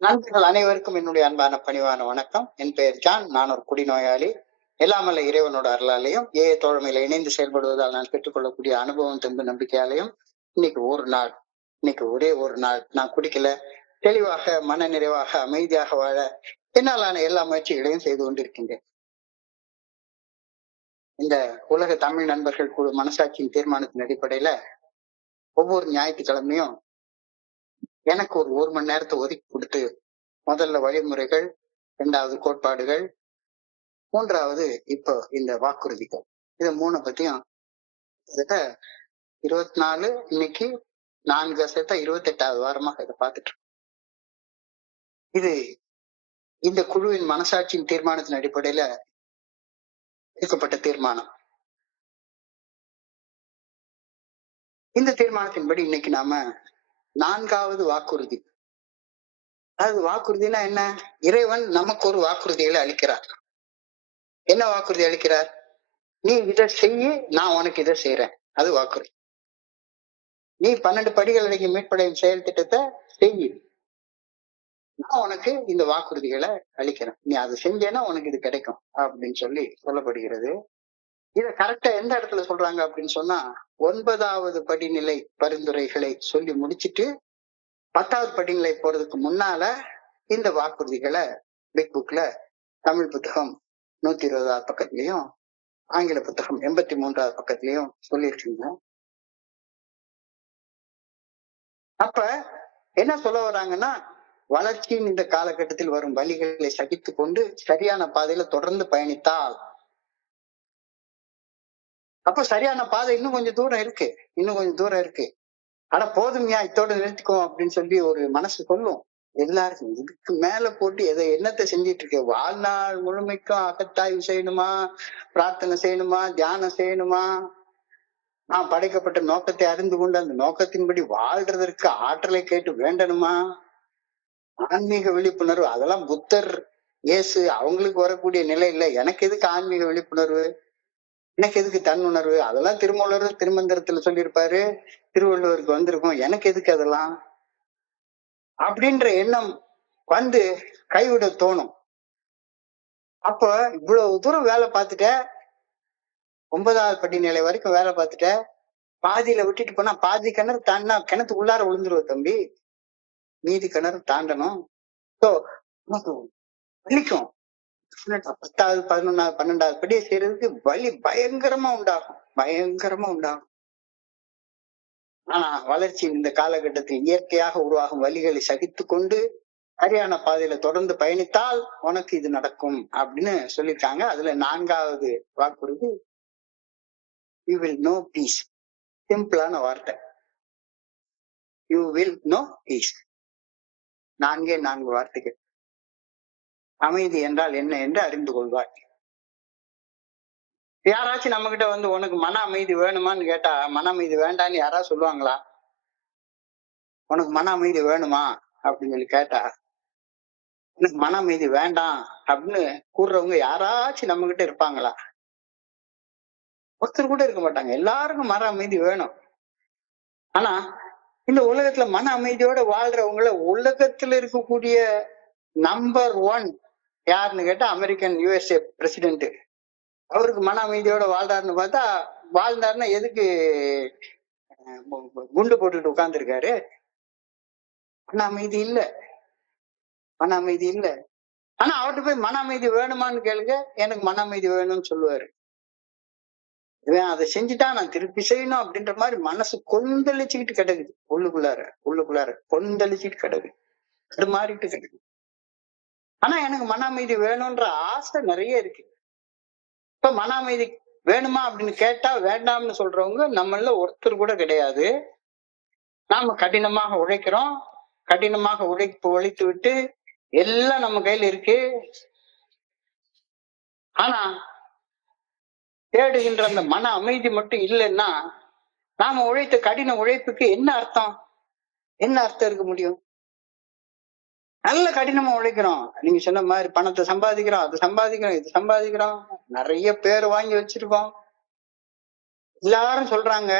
நண்பர்கள் அனைவருக்கும் என்னுடைய அன்பான பணிவான வணக்கம். என் பெயர் ஜான். நான் ஒரு குடிநோயாளி. எல்லாமல்ல இறைவனோட அருளாலையும் தோழமையில இணைந்து செயல்படுவதால் நான் பெற்றுக்கொள்ளக்கூடிய அனுபவம் தெம்பு நம்பிக்கையாலையும் இன்னைக்கு ஒரே ஒரு நாள் நான் குடிக்கல, தெளிவாக மன நிறைவாக அமைதியாக வாழ என்னாலான எல்லா முயற்சிகளையும் செய்து கொண்டிருக்கின்றேன். இந்த உலக தமிழ் நண்பர்கள் குழு மனசாட்சியின் தீர்மானத்தின் அடிப்படையில ஒவ்வொரு ஞாயிற்றுக்கிழமையும் எனக்கு ஒரு மணி நேரத்தை ஒதுக்கி கொடுத்து, முதல்ல வழிமுறைகள், இரண்டாவது கோட்பாடுகள், மூன்றாவது இப்போ இந்த வாக்குறுதிகள், இது மூணு பத்தியும் 24 இன்னைக்கு 4 சேர்த்தா 28வது வாரமாக இதை பார்த்துட்டு இது இந்த குழுவின் மனசாட்சியின் தீர்மானத்தின் அடிப்படையில எடுக்கப்பட்ட தீர்மானம். இந்த தீர்மானத்தின்படி இன்னைக்கு நாம 4வது வாக்குறுதி. அதாவது வாக்குறுதினா என்ன? இறைவன் நமக்கு ஒரு வாக்குறுதிகளை அளிக்கிறார். என்ன வாக்குறுதி அளிக்கிறார்? நீ இதை செய்ய, நான் உனக்கு இதை செய்யறேன். அது வாக்குறுதி. நீ 12 படிகள் அடங்கிய மீட்படையும் செயல் திட்டத்தை செய்ய, நான் உனக்கு இந்த வாக்குறுதிகளை அளிக்கிறேன். நீ அதை செஞ்சேன்னா உனக்கு இது கிடைக்கும் அப்படின்னு சொல்லி சொல்லப்படுகிறது. இதை கரெக்டா எந்த இடத்துல சொல்றாங்க அப்படின்னு சொன்னா, 9வது படிநிலை பரிந்துரைகளை சொல்லி முடிச்சுட்டு 10வது படிநிலை போறதுக்கு முன்னால இந்த வாக்குறுதிகளை பிக் புக்ல தமிழ் புத்தகம் 120வது பக்கத்திலையும், ஆங்கில புத்தகம் 83வது பக்கத்திலையும் சொல்லியிருக்கீங்க. அப்ப என்ன சொல்ல வர்றாங்கன்னா, வளர்ச்சியின் இந்த காலகட்டத்தில் வரும் வழிகளை சகித்து கொண்டு சரியான பாதையில தொடர்ந்து பயணித்தால், அப்ப சரியான பாதை இன்னும் கொஞ்சம் தூரம் இருக்கு. ஆனா போதுமையா, இத்தோட நிறுத்திக்கோ அப்படின்னு சொல்லி ஒரு மனசு சொல்லும். எல்லாருக்கும் இதுக்கு மேல போட்டு என்னத்தை செஞ்சிட்டு இருக்க? வாழ்நாள் முழுமைக்கும் அகத்தாய்வு செய்யணுமா, பிரார்த்தனை செய்யணுமா, தியானம் செய்யணுமா, நான் படைக்கப்பட்ட நோக்கத்தை அறிந்து கொண்டு அந்த நோக்கத்தின்படி வாழ்றதற்கு ஆற்றலை கேட்டு வேண்டணுமா? ஆன்மீக விழிப்புணர்வு அதெல்லாம் புத்தர், இயேசு அவங்களுக்கு வரக்கூடிய நிலை இல்லை. எனக்கு எதுக்கு ஆன்மீக விழிப்புணர்வு? எனக்கு எதுக்கு தன்னுணர்வு? அதெல்லாம் திருமூலர் திருமந்திரத்துல சொல்லியிருப்பாரு, திருவள்ளுவருக்கு வந்திருக்கும். எனக்கு எதுக்கு அதெல்லாம் அப்படின்ற எண்ணம் வந்து கைவிட தோணும். அப்ப இவ்வளவு தூரம் வேலை பார்த்துட்ட, 9வது படிநிலை வரைக்கும் வேலை பார்த்துட்ட, பாதியில விட்டுட்டு போனா பாதி கிணறு தாண்டினா கிணத்து உள்ளார விழுந்துருவ தம்பி. மீதி கிணறு தாண்டணும். வலிக்கும். 10வது 11வது 12வது படியை செய்யறதுக்கு வலி பயங்கரமா உண்டாகும். ஆனா வளர்ச்சியின் இந்த காலகட்டத்தில் இயற்கையாக உருவாகும் வலிகளை சகித்து கொண்டு சரியான பாதையில தொடர்ந்து பயணித்தால் உனக்கு இது நடக்கும் அப்படின்னு சொல்லியிருக்காங்க. அதுல 4வது வாக்குறுதி, யூ வில் நோ பீஸ். சிம்பிளான வார்த்தை, யூ வில் நோ பீஸ். 4 வார்த்தைகள். அமைதி என்றால் என்ன என்று அறிந்து கொள்வாய். யாராச்சும் நம்ம கிட்ட வந்து உனக்கு மன அமைதி வேணுமான்னு கேட்டா, மன அமைதி வேண்டான்னு யாராவது சொல்லுவாங்களா? உனக்கு மன அமைதி வேணுமா அப்படின்னு சொல்லி கேட்டா, எனக்கு மன அமைதி வேண்டாம் அப்படின்னு கூறுறவங்க யாராச்சும் நம்ம கிட்ட இருப்பாங்களா? ஒருத்தர் கூட இருக்க மாட்டாங்க. எல்லாருக்கும் மன அமைதி வேணும். ஆனா இந்த உலகத்துல மன அமைதியோட வாழ்றவங்கள உலகத்துல இருக்கக்கூடிய நம்பர் 1 யாருன்னு கேட்டா, அமெரிக்கன் USA பிரசிடென்ட். அவருக்கு மன அமைதியோட வாழ்றாருன்னு பார்த்தா, வாழ்ந்தாருன்னா எதுக்கு குண்டு போட்டுட்டு உட்கார்ந்துருக்காரு? மன அமைதி இல்ல. ஆனா அவர்கிட்ட போய் மன அமைதி வேணுமான்னு கேளுங்க, எனக்கு மன அமைதி வேணும்னு சொல்லுவாரு. இவன் அதை செஞ்சுட்டா நான் திருப்பி செய்யணும் அப்படின்ற மாதிரி மனசு கொந்தளிச்சுக்கிட்டு கிடக்குது. உள்ளுக்குள்ளார கொந்தளிச்சுட்டு கிடக்குது, தடுமாறிட்டு கிடக்குது. ஆனா எனக்கு மன அமைதி வேணும்ன்ற ஆசை நிறைய இருக்கு. இப்ப மன அமைதி வேணுமா அப்படின்னு கேட்டா வேண்டாம்னு சொல்றவங்க நம்மள ஒருத்தர் கூட கிடையாது. நாம கடினமாக உழைக்கிறோம். கடினமாக உழைத்து விட்டு எல்லாம் நம்ம கையில இருக்கு. ஆனா தேடுகின்ற அந்த மன அமைதி மட்டும் இல்லைன்னா நாம உழைத்த கடின உழைப்புக்கு என்ன அர்த்தம் இருக்க முடியும்? நல்ல கடினமா உழைக்கிறோம், நீங்க சொன்ன மாதிரி பணத்தை சம்பாதிக்கிறோம், அது சம்பாதிக்கிறோம், இது சம்பாதிக்கிறோம், நிறைய பேர் வாங்கி வச்சிருக்கோம். எல்லாரும் சொல்றாங்க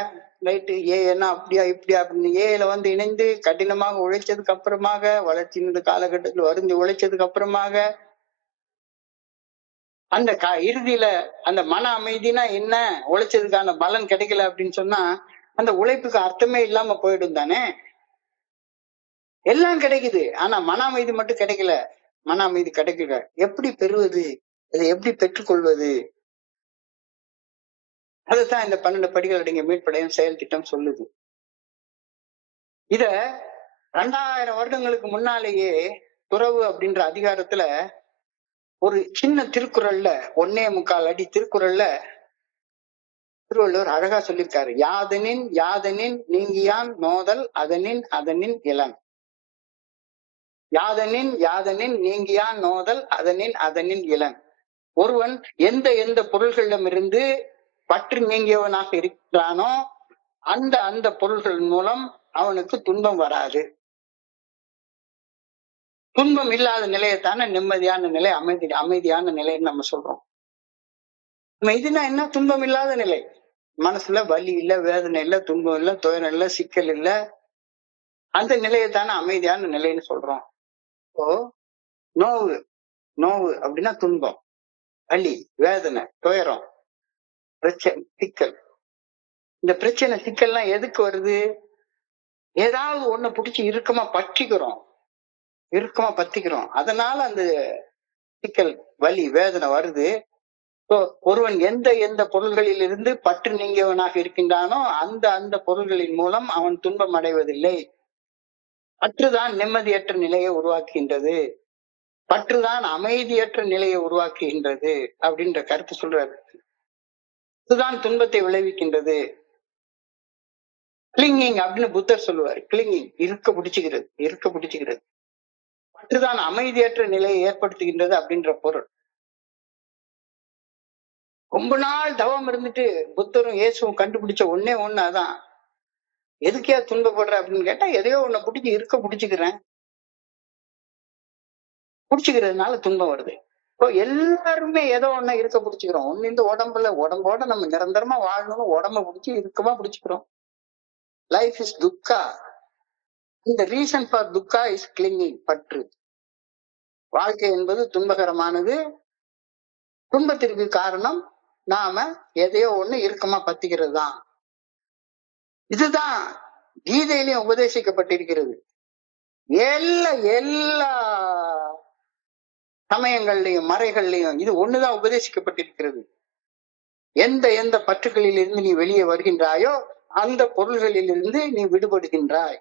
ரைட்டு ஏன்னா அப்படியா இப்படியா அப்படின்னு ஏல வந்து இணைந்து கடினமாக உழைச்சதுக்கு அப்புறமாக, வளர்ச்சியின் காலகட்டத்தில் வருந்தி உழைச்சதுக்கு அப்புறமாக, அந்த இறுதியில அந்த மன அமைதினா என்ன, உழைச்சதுக்கான பலன் கிடைக்கல அப்படின்னு சொன்னா அந்த உழைப்புக்கு அர்த்தமே இல்லாம போயிடும் தானே. எல்லாம் கிடைக்குது, ஆனா மன அமைதி மட்டும் கிடைக்கல. மன அமைதி கிடைக்கல. எப்படி பெறுவது, அதை எப்படி பெற்றுக்கொள்வது? அதுதான் இந்த 12 படிகள் அடங்கிய மீட்படையும் செயல் திட்டம் சொல்லுது. இத 2000 வருடங்களுக்கு முன்னாலேயே துறவு அப்படின்ற அதிகாரத்துல ஒரு சின்ன திருக்குறள்ல 1.25 அடி திருக்குறள்ல திருவள்ளுவர் அழகா சொல்லியிருக்காரு. யாதெனின் யாதெனின் நீங்கியான் நோதல் அதனின் அதனின் இலன். யாதெனின் யாதெனின் நீங்கியான் நோதல் அதனின் அதனின் இலன். ஒருவன் எந்த எந்த பொருள்களிடமிருந்து பற்று நீங்கியவனாக இருக்கிறானோ அந்த அந்த பொருள்கள் மூலம் அவனுக்கு துன்பம் வராது. துன்பம் இல்லாத நிலையத்தான நிம்மதியான நிலை, அமைதியான நிலைன்னு நம்ம சொல்றோம். இதுனா என்ன? துன்பம் இல்லாத நிலை. மனசுல வலி இல்ல, வேதனை இல்ல, துன்பம் இல்ல, துயரம் இல்ல, சிக்கல் இல்ல. அந்த நிலையத்தான அமைதியான நிலைன்னு சொல்றோம். இப்போ நோவு நோவு அப்படின்னா துன்பம், வலி, வேதனை, துயரம், பிரச்சனை, சிக்கல். இந்த பிரச்சனை சிக்கல்லாம் எதுக்கு வருது? ஏதாவது ஒண்ணு பிடிச்சி இறுக்கமா பற்றிக்கிறோம், இறுக்கமா பத்திக்கிறோம். அதனால அந்த சிக்கல், வலி, வேதனை வருது. ஒருவன் எந்த எந்த பொருள்களில் இருந்து பற்று நீங்கியவனாக இருக்கின்றானோ அந்த அந்த பொருள்களின் மூலம் அவன் துன்பம் அடைவதில்லை. பற்றுதான் நிம்மதியற்ற நிலையை உருவாக்குகின்றது, பற்றுதான் அமைதியற்ற நிலையை உருவாக்குகின்றது அப்படின்ற கருத்து சொல்றாரு. இதுதான் துன்பத்தை விளைவிக்கின்றது. கிளிங்கிங் அப்படின்னு புத்தர் சொல்லுவார். கிளிங்கிங் இருக்க பிடிச்சுக்கிறது, இருக்க பிடிச்சுக்கிறது. பற்றுதான் அமைதியற்ற நிலையை ஏற்படுத்துகின்றது அப்படின்ற பொருள். ரொம்ப நாள் தவம் இருந்துட்டு புத்தரும் இயேசுவும் கண்டுபிடிச்ச ஒண்ணே ஒண்ணு அதான். எதுக்கே துன்பப்படுற அப்படின்னு கேட்டா, எதையோ ஒண்ணு பிடிச்சி இருக்க பிடிச்சுக்கிறேன், பிடிச்சுக்கிறதுனால துன்பம் வருது. இப்போ எல்லாருமே ஏதோ ஒண்ணு இருக்க பிடிச்சுக்கிறோம். ஒண்ணு இந்த உடம்போட நம்ம நிரந்தரமா வாழணும்னு உடம்ப பிடிச்சி இறுக்கமா பிடிச்சுக்கிறோம். லைஃப் இஸ் துக்கா. இந்த ரீசன் ஃபார் துக்கா இஸ் கிளிங்கிங், பற்று. வாழ்க்கை என்பது துன்பகரமானது. துன்பத்திற்கு காரணம் நாம எதையோ ஒண்ணு இறுக்கமா பத்திக்கிறது தான். இதுதான் கீதையிலையும் உபதேசிக்கப்பட்டிருக்கிறது. எல்லா எல்லா சமயங்கள்லையும் மறைகள்லையும் இது ஒண்ணுதான் உபதேசிக்கப்பட்டிருக்கிறது. எந்த எந்த பற்றுகளில் இருந்து நீ வெளியே வருகின்றாயோ அந்த பொருள்களில் இருந்து நீ விடுபடுகின்றாய்.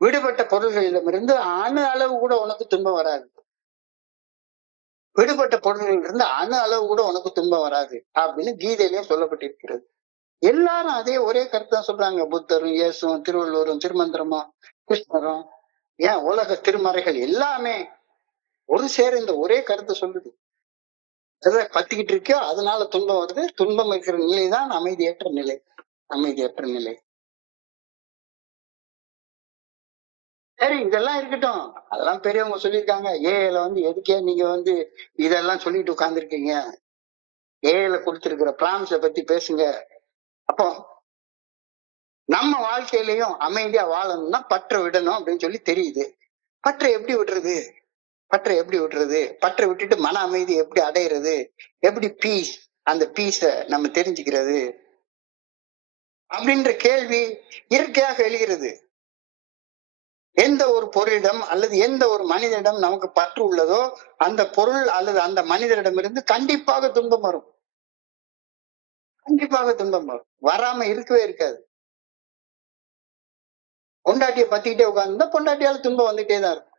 விடுபட்ட பொருள்களிடமிருந்து அணு அளவு கூட உனக்கு துன்பம் வராது. விடுபட்ட பொருள்களில் இருந்து அணு அளவு கூட உனக்கு துன்பம் வராது அப்படின்னு கீதையிலையும் சொல்லப்பட்டிருக்கிறது. எல்லாரும் அதே ஒரே கருத்து தான் சொல்றாங்க. புத்தரும், இயேசுவும், திருவள்ளுவரும், திருமந்திரமும், கிருஷ்ணரும், ஏன் உலக திருமறைகள் எல்லாமே ஒரு சேர இந்த ஒரே கருத்தை சொல்லுது. எதை பத்திக்கிட்டு இருக்கியோ அதனால துன்பம் வருது. துன்பம் இருக்கிற நிலைதான் அமைதியற்ற நிலை. அமைதியற்ற நிலை. சரி, இதெல்லாம் இருக்கட்டும். அதெல்லாம் பெரியவங்க சொல்லியிருக்காங்க. ஏல வந்து எதுக்கே நீங்க வந்து இதெல்லாம் சொல்லிட்டு உட்கார்ந்துருக்கீங்க? ஏல கொடுத்திருக்கிற பிராமிஸ பத்தி பேசுங்க. அப்போ நம்ம வாழ்க்கையிலையும் அமைதியா வாழணும்னா பற்ற விடணும் அப்படின்னு சொல்லி தெரியுது. பற்றை எப்படி விடுறது? பற்றை எப்படி விடுறது? பற்றை விட்டுட்டு மன அமைதி எப்படி அடையிறது? எப்படி பீஸ், அந்த பீஸ நம்ம தெரிஞ்சுக்கிறது அப்படின்ற கேள்வி இயற்கையாக எழுகிறது. எந்த ஒரு பொருளிடம் அல்லது எந்த ஒரு மனிதனிடம் நமக்கு பற்று உள்ளதோ அந்த பொருள் அல்லது அந்த மனிதரிடமிருந்து கண்டிப்பாக துன்பம் வரும். கண்டிப்பாக துன்பம் வரும். வராம இருக்கவே இருக்காது. பொண்டாட்டிய பத்திக்கிட்டே உட்கார்ந்து பொண்டாட்டியால துன்பம் வந்துட்டே தான் இருக்கும்.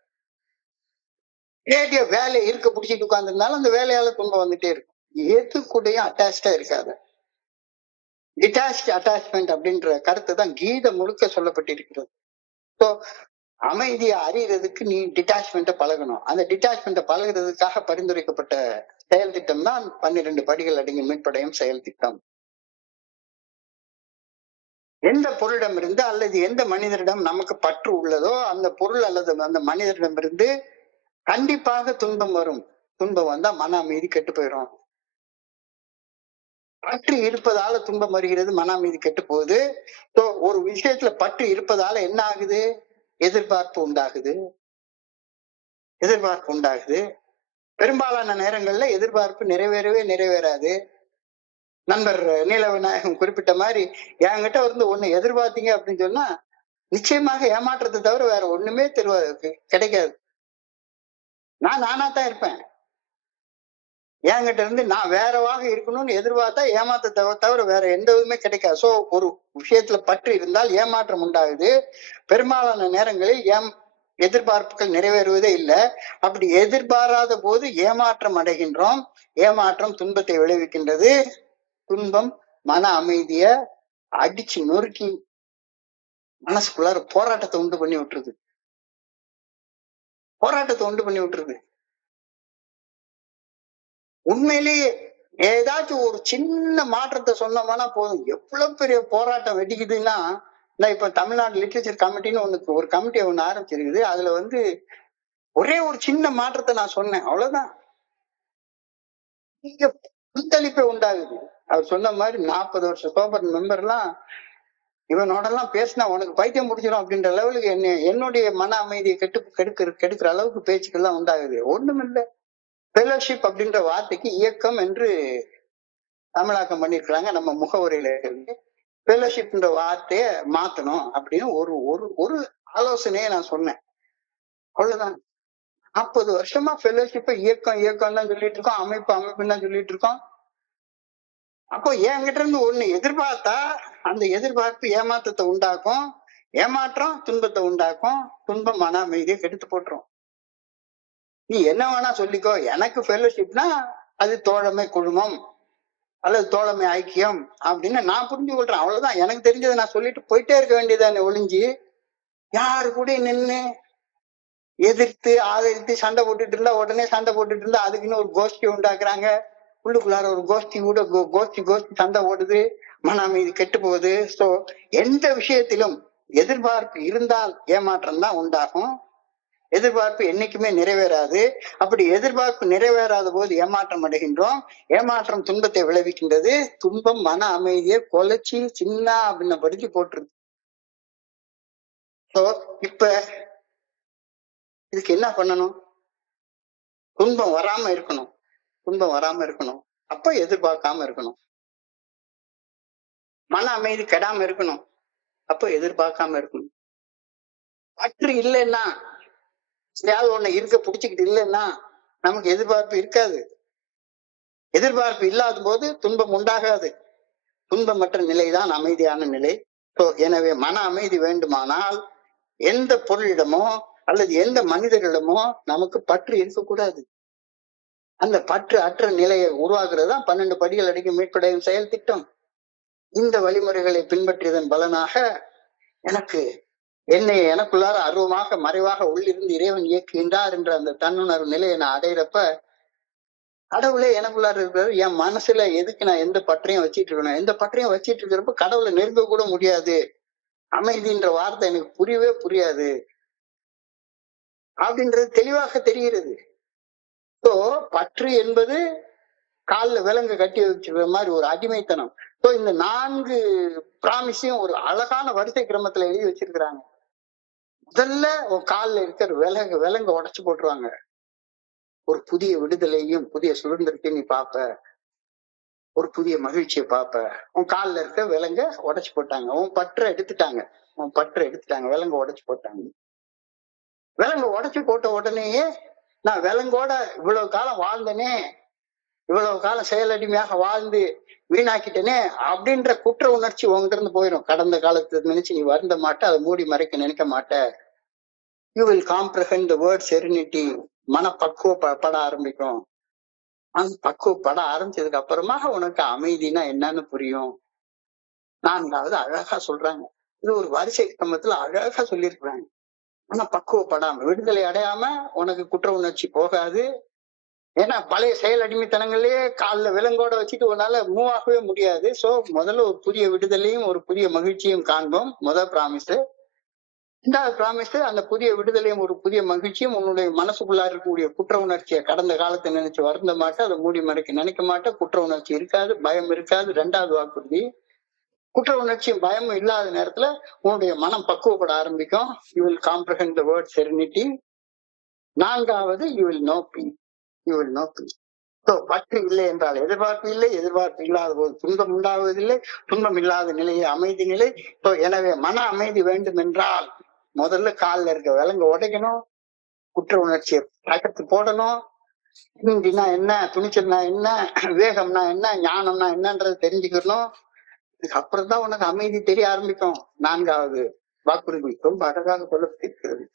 நேரடியா வேலையை இருக்க பிடிச்சிட்டு உட்கார்ந்துருந்தாலும் அந்த வேலையால துன்பம் வந்துட்டே இருக்கும். எது கூடயும் அட்டாச்சா இருக்காது. டிட்டாச்ட் அட்டாச்மெண்ட் அப்படின்ற கருத்து தான் கீதை முழுக்க சொல்லப்பட்டிருக்கிறது. ஸோ அமைதியை அறியறதுக்கு நீ டிட்டாச்மெண்ட்டை பழகணும். அந்த டிட்டாச்மெண்ட்டை பழகுறதுக்காக பரிந்துரைக்கப்பட்ட செயல் திட்டம் தான் 12 படிகள் அடங்கிய மீட்படையும் செயல் திட்டம். எந்த பொருளிடமிருந்து அல்லது எந்த மனிதரிடம் நமக்கு பற்று உள்ளதோ அந்த பொருள் அல்லது அந்த மனிதரிடமிருந்து கண்டிப்பாக துன்பம் வரும். துன்பம் வந்தா மன அமைதி கெட்டு போயிடும். பற்று இருப்பதால துன்பம் வருகிறது, மன அமைதி கெட்டு போகுது. So, ஒரு விஷயத்துல பற்று இருப்பதால என்ன ஆகுது? எதிர்பார்ப்பு உண்டாகுது. எதிர்பார்ப்பு உண்டாகுது. பெரும்பாலான நேரங்கள்ல எதிர்பார்ப்பு நிறைவேறவே நிறைவேறாது. நண்பர் நீலவிநாயகம் குறிப்பிட்ட மாதிரி என்கிட்ட வந்து ஒண்ணு எதிர்பார்த்தீங்க அப்படின்னு சொன்னா நிச்சயமாக ஏமாற்றத்தை தவிர வேற ஒண்ணுமே கிடைக்காது. நான் நானா தான் இருப்பேன். என்கிட்ட இருந்து நான் வேறவாக இருக்கணும்னு எதிர்பார்த்தா ஏமாற்றத்தை தவிர வேற எந்த இதுவுமே கிடைக்காது. சோ ஒரு விஷயத்துல பற்று இருந்தால் ஏமாற்றம் உண்டாகுது. பெரும்பாலான நேரங்களில் எதிர்பார்ப்புகள் நிறைவேறுவதே இல்லை. அப்படி எதிர்பாராத போது ஏமாற்றம் அடைகின்றோம். ஏமாற்றம் துன்பத்தை விளைவிக்கின்றது. துன்பம் மன அமைதிய அடிச்சு நொறுக்கி மனசுக்குள்ளார போராட்டத்தை உண்டு பண்ணி விட்டுருது. போராட்டத்தை உண்டு பண்ணி விட்டுருது. உண்மையிலேயே ஏதாச்சும் ஒரு சின்ன மாற்றத்தை சொன்னோம்னா போதும், எவ்வளவு பெரிய போராட்டம் வெடிக்குதுன்னா, நான் இப்ப தமிழ்நாடு லிட்ரேச்சர் கமிட்டின்னு ஒரு கமிட்டியை ஒண்ணு ஆரம்பிச்சிருக்குது. அதுல வந்து ஒரே ஒரு சின்ன மாற்றத்தை நான் சொன்னேன், அவ்வளவுதான் நீங்க புத்தளிப்பே உண்டாகுது. அவர் சொன்ன மாதிரி 40 வருஷம் சோபர் மெம்பர் எல்லாம் இவனோட எல்லாம் பேசினா உனக்கு பைத்தியம் முடிச்சிடும் அப்படின்ற லெவலுக்கு என்னுடைய மன அமைதியை கெடுக்கிற அளவுக்கு பேச்சுக்கெல்லாம் உண்டாகுது. ஒண்ணுமில்லை, ஃபெலோஷிப் அப்படின்ற வார்த்தைக்கு இயக்கம் என்று தமிழாக்கம் பண்ணிருக்கிறாங்க. நம்ம முகவரியில ஃபெலோஷிப்ன்ற வார்த்தைய மாத்தணும் அப்படின்னு ஒரு ஒரு ஒரு ஆலோசனையை நான் சொன்னேன், அவ்வளவுதான். 40 வருஷமா ஃபெலோஷிப்பை இயக்கம் இயக்கம் தான் சொல்லிட்டு இருக்கோம், அமைப்பு அமைப்புன்னு தான் சொல்லிட்டு இருக்கோம். அப்போ என்கிட்ட இருந்து ஒண்ணு எதிர்பார்த்தா அந்த எதிர்பார்ப்பு ஏமாற்றத்தை உண்டாக்கும், ஏமாற்றம் துன்பத்தை உண்டாக்கும், துன்பம் மன அமைதியை கெடுத்து போட்டுரும். நீ என்ன வேணா சொல்லிக்கோ, எனக்கு ஃபெலோஷிப்னா அது தோழமை குழுமம் அல்லது தோழமை ஐக்கியம் அப்படின்னு நான் புரிஞ்சு கொள்றேன், அவ்வளவுதான். எனக்கு தெரிஞ்சதை நான் சொல்லிட்டு போயிட்டே இருக்க வேண்டியதானே ஒளிஞ்சு யாரு கூட நின்று எதிர்த்து ஆதரித்து சண்டை போட்டுட்டு இருந்தா உடனே சண்டை போட்டுட்டு இருந்தா அதுக்குன்னு ஒரு கோஷ்டி உண்டாக்குறாங்க. உள்ளுக்குள்ளார ஒரு கோஷ்டி கூட கோஷ்டி சண்டை ஓடுது, மன அமைதி கெட்டு போகுது. சோ எந்த விஷயத்திலும் எதிர்பார்ப்பு இருந்தால் ஏமாற்றம் தான் உண்டாகும். எதிர்பார்ப்பு என்னைக்குமே நிறைவேறாது. அப்படி எதிர்பார்ப்பு நிறைவேறாத போது ஏமாற்றம் அடைகின்றோம். ஏமாற்றம் துன்பத்தை விளைவிக்கின்றது. துன்பம் மன அமைதியை கொலைச்சி சின்ன அப்படின்ன படுத்தி போட்டுருது. சோ இப்ப இதுக்கு என்ன பண்ணணும்? துன்பம் வராம இருக்கணும். துன்பம் வராம இருக்கணும். அப்ப எதிர்பார்க்காம இருக்கணும். மன அமைதி கெடாம இருக்கணும். அப்ப எதிர்பார்க்காம இருக்கணும். பற்று இல்லைன்னா, யாவது ஒண்ணு இருக்க புடிச்சுக்கிட்டு இல்லைன்னா நமக்கு எதிர்பார்ப்பு இருக்காது. எதிர்பார்ப்பு இல்லாத போது துன்பம் உண்டாகாது. துன்பமற்ற நிலைதான் அமைதியான நிலை. எனவே மன அமைதி வேண்டுமானால் எந்த பொருளிடமோ அல்லது எந்த மனிதர்களிடமோ நமக்கு பற்று இருக்கக்கூடாது. அந்த பற்று அற்ற நிலையை உருவாக்குறது தான் 12 படிகள் அடக்கி மீட்படையும் செயல் திட்டம். இந்த வழிமுறைகளை பின்பற்றியதன் பலனாக எனக்கு எனக்குள்ளார அருவமாக மறைவாக உள்ளிருந்து இறைவன் இயக்குகின்றார் என்ற அந்த தன்னுணர்வு நிலையை நான் அடையிறப்ப கடவுளே எனக்குள்ளார இருக்கிறாரு. என் மனசுல எதுக்கு நான் எந்த பற்றையும் வச்சிட்டு இருக்கணும்? எந்த பற்றையும் வச்சிட்டு இருக்கிறப்ப கடவுளை நெருங்க கூட முடியாது. அமைதின்ற வார்த்தை எனக்கு புரியவே புரியாது அப்படின்றது தெளிவாக தெரிகிறது. சோ பற்று என்பது காலில் விலங்கு கட்டி வச்சிருக்கிற மாதிரி ஒரு அடிமைத்தனம். சோ இந்த 4 பிராமிஸையும் ஒரு அழகான வரிசை கிரமத்துல எழுதி வச்சிருக்கிறாங்க. முதல்ல உன் காலில் இருக்கிற விலங்க உடைச்சு போட்டுருவாங்க. ஒரு புதிய விடுதலையும் புதிய சுதந்திரத்தையும் நீ பாப்ப, ஒரு புதிய மகிழ்ச்சியை பாப்ப. உன் காலில் இருக்க விலங்க உடைச்சு போட்டாங்க, உன் பற்றை எடுத்துட்டாங்க. விலங்க உடைச்சு போட்டாங்க. விலங்க உடைச்சு போட்ட உடனேயே நான் விலங்கோட இவ்வளவு காலம் வாழ்ந்தனே, இவ்வளவு காலம் செயலடிமையாக வாழ்ந்து வீணாக்கிட்டனே அப்படின்ற குற்ற உணர்ச்சி உங்ககிட்ட இருந்து போயிடும். கடந்த காலத்தை நினைச்சு நீ வருந்த மாட்ட, அதை மூடி மறைக்க நினைக்க மாட்ட. You will comprehend the word serenity. மன பக்குவப்பட ஆரம்பிக்கும். பக்குவப்பட ஆரம்பிச்சதுக்கு அப்புறமா உனக்கு அமைதினா என்னன்னு புரியும். 4வது அழகா சொல்றாங்க. இது ஒரு வரிசை கிரமத்துல அழகா சொல்லியிருக்கிறாங்க. ஆனா பக்குவப்படாம விடுதலை அடையாம உனக்கு குற்ற உணர்ச்சி போகாது. ஏன்னா பழைய செயல் அடிமைத்தனங்களே காலில் விலங்கோட வச்சுட்டு உன்னால மூவ் ஆகவே முடியாது. சோ முதல்ல ஒரு புதிய விடுதலையும் ஒரு புதிய மகிழ்ச்சியும் காண்போம். முதல் பிராமிஸ். ரெண்டாவது ப்ராமிஸ், அந்த புதிய விடுதலையும் ஒரு புதிய மகிழ்ச்சியும் உன்னுடைய மனசுக்குள்ளா இருக்கக்கூடிய குற்ற உணர்ச்சியை கடந்த காலத்தை நினைச்சு வருந்த மாட்டேன், அதை மூடி மறைக்க நினைக்க மாட்டேன், குற்ற உணர்ச்சி இருக்காது, பயம் இருக்காது. ரெண்டாவது வாக்குறுதி, குற்ற உணர்ச்சியும் பயமும் இல்லாத நேரத்துல உன்னுடைய மனம் பக்குவப்பட ஆரம்பிக்கும். You will comprehend the word serenity. நான்காவது, you will know peace. You will know peace. பற்று இல்லை என்றால் எதிர்பார்ப்பு இல்லை, எதிர்பார்ப்பு இல்லாத போது துன்பம் உண்டாவதில்லை, துன்பம் இல்லாத நிலையை அமைதி நிலை. எனவே மன அமைதி வேண்டும் என்றால் முதல்ல காலில் இருக்க விலங்கு உடைக்கணும், குற்ற உணர்ச்சியை தகர்த்து போடணும். துணிஞ்சினா என்ன, துணிச்சல்னா என்ன, வேகம்னா என்ன, ஞானம்னா என்னன்றது தெரிஞ்சுக்கணும். இதுக்கப்புறம் தான் உனக்கு அமைதி தெரிய ஆரம்பிக்கும். நான்காவது வாக்குறுதி ரொம்ப அழகாக சொல்லப்பட்டிருக்கிறது.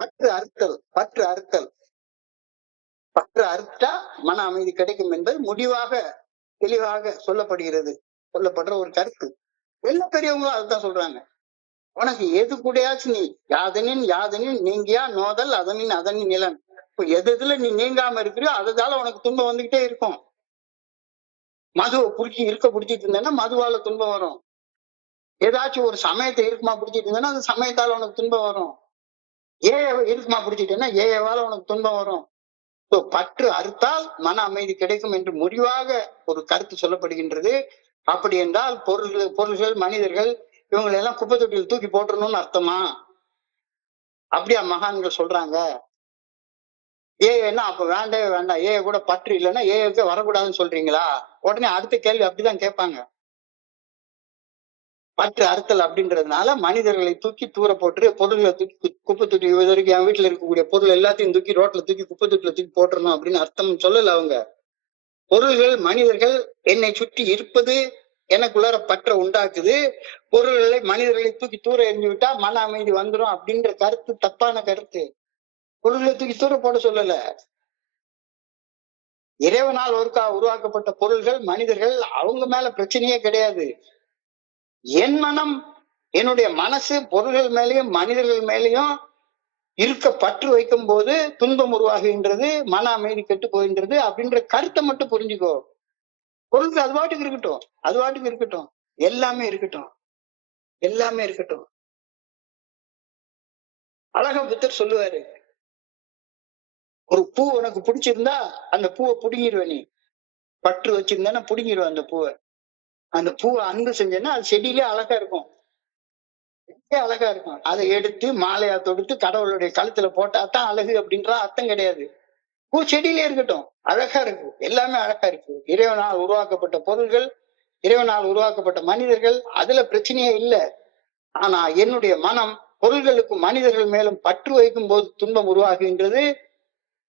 பற்று அறுத்தல். பற்று அறுத்தல். பற்று அறுத்தா மன அமைதி கிடைக்கும் என்பது முடிவாக தெளிவாக சொல்லப்படுற ஒரு கருத்து. எல்லா பெரியவங்களும் அதுதான் சொல்றாங்க. உனக்கு எது கூடயாச்சும் நீ யாதனின் யாதனின் நீங்கியா நோதல் அதனின் அதனின் நிலன். இப்ப எதுல நீ நீங்காம இருக்கிறியோ அதுதால உனக்கு துன்பம் வந்துகிட்டே இருக்கும். மதுவை பிடிச்சிட்டு இருந்தேன்னா மதுவால துன்பம் வரும். ஏதாச்சும் ஒரு சமயத்தை இருக்குமா பிடிச்சிட்டு இருந்தேன்னா அந்த சமயத்தால உனக்கு துன்பம் வரும். இருக்குமா பிடிச்சிட்டேன்னா ஏவால உனக்கு துன்பம் வரும். பற்று அறுத்தால் மன அமைதி கிடைக்கும் என்று முடிவாக ஒரு கருத்து சொல்லப்படுகின்றது. அப்படி என்றால் பொருள்கள் மனிதர்கள் இவங்களை எல்லாம் குப்பை தொட்டியில் தூக்கி போட்டுறணும்னு அர்த்தமா? அப்படியா மகான்கள் சொல்றாங்க? ஏன்னா அப்ப வேண்டவே வேண்டாம், கூட பற்று இல்லைன்னா ஏவுக்கே வரக்கூடாதுன்னு சொல்றீங்களா? உடனே அடுத்த கேள்வி அப்படிதான் கேட்பாங்க. பற்று அறுத்தல் அப்படின்றதுனால மனிதர்களை தூக்கி தூர போட்டு பொருள்களை தூக்கி குப்பை தொட்டி, இது வரைக்கும் என் வீட்டுல இருக்கக்கூடிய பொருள் எல்லாத்தையும் தூக்கி ரோட்ல தூக்கி குப்பை தொட்டில தூக்கி போட்டுறணும் அப்படின்னு அர்த்தம் சொல்லல அவங்க. பொருள்கள் மனிதர்கள் என்னை சுற்றி இருப்பது எனக்குள்ளார பற்ற உண்டாக்குது. பொருள்களை மனிதர்களை தூக்கி தூர எறிஞ்சு விட்டா மன அமைதி வந்துடும் அப்படின்ற கருத்து தப்பான கருத்து. பொருள்களை தூக்கி தூர போட சொல்லல. இறைவனால் உருவாக்கப்பட்ட பொருள்கள் மனிதர்கள் அவங்க மேல பிரச்சனையே கிடையாது. என் மனம், என்னுடைய மனசு பொருள்கள் மேலேயும் மனிதர்கள் மேலேயும் இருக்க பற்று வைக்கும் போது துன்பம் உருவாகுகின்றது, மன அமைதி கெட்டு போகின்றது அப்படின்ற கருத்தை மட்டும் புரிஞ்சுக்கோ. பொருள்கள் அது பாட்டுக்கு இருக்கட்டும், அது பாட்டுக்கு இருக்கட்டும், எல்லாமே இருக்கட்டும், எல்லாமே இருக்கட்டும். அழகா புத்தர் சொல்லுவாரு, ஒரு பூ உனக்கு பிடிச்சிருந்தா அந்த பூவை புடுங்கிடுவ. நீ பற்று வச்சிருந்தா புடுங்கிடுவ அந்த பூவை. அந்த பூவை அன்பு செஞ்சேன்னா அது செடியிலே அழகா இருக்கும், அழகா இருக்கும். அதை எடுத்து மாலையா தொடுத்து கடவுளுடைய கழுத்துல போட்டாதான் அழகு அப்படின்ற அர்த்தம் கிடையாது. பூ செடியிலே இருக்கட்டும், அழகா இருக்கு, எல்லாமே அழகா இருக்கு. இறைவனால் உருவாக்கப்பட்ட பொருள்கள், இறைவனால் உருவாக்கப்பட்ட மனிதர்கள், அதுல பிரச்சனையே இல்லை. ஆனா என்னுடைய மனம் பொருள்களுக்கும் மனிதர்கள் மேலும் பற்று வைக்கும் போது துன்பம் உருவாகுகின்றது.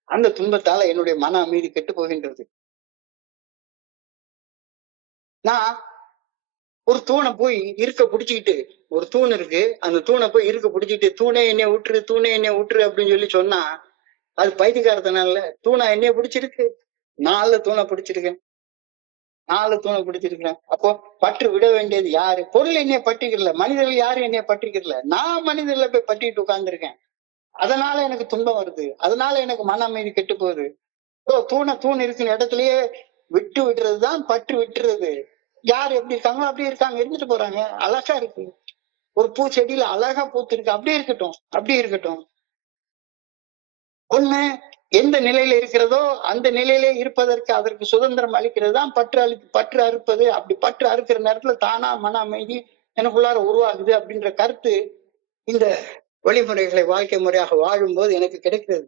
அந்த துன்பத்தால என்னுடைய மன அமைதி கெட்டு போகின்றது. நான் ஒரு தூணை போய் இருக்க பிடிச்சிக்கிட்டு, ஒரு தூண் இருக்கு, அந்த தூணை போய் இருக்க பிடிச்சிட்டு தூணே என்னைய விட்டுரு, தூணே என்னைய விட்டுரு அப்படின்னு சொல்லி சொன்னா அது பைத்தியக்காரத்தனால. தூணா என்னைய பிடிச்சிருக்கு, 4 தூணை பிடிச்சிருக்கேன், 4 தூணை பிடிச்சிருக்கேன். அப்போ பற்று விட வேண்டியது யாரு? பொருள் என்னைய பற்றிக்கிறல, மனிதர்கள் யாரும் என்னைய பற்றிக்கிறல, நான் மனிதர்ல போய் பற்றிட்டு உட்கார்ந்துருக்கேன். அதனால எனக்கு துன்பம் வருது, அதனால எனக்கு மன அமைதி கெட்டு போகுது. தூண் இருக்கிற இடத்துலயே விட்டு விடுறதுதான் பற்று விட்டுறது. யார் எப்படி இருக்காங்களோ அப்படி இருக்காங்க, இருந்துட்டு போறாங்க, அழகா இருக்கு. ஒரு பூச்செடியில அழகா பூத்து இருக்கு, அப்படியே இருக்கட்டும், அப்படியே இருக்கட்டும். ஒண்ணு எந்த நிலையில இருக்கிறதோ அந்த நிலையிலே இருப்பதற்கு அதற்கு சுதந்திரம் அளிக்கிறது தான் பற்று அறுப்பது. அப்படி பற்று அறுக்கிற நேரத்துல தானா மன அமைதி எனக்குள்ளார உருவாகுது அப்படின்ற கருத்து இந்த வழிமுறைகளை வாழ்க்கை முறையாக வாழும்போது எனக்கு கிடைக்கிறது.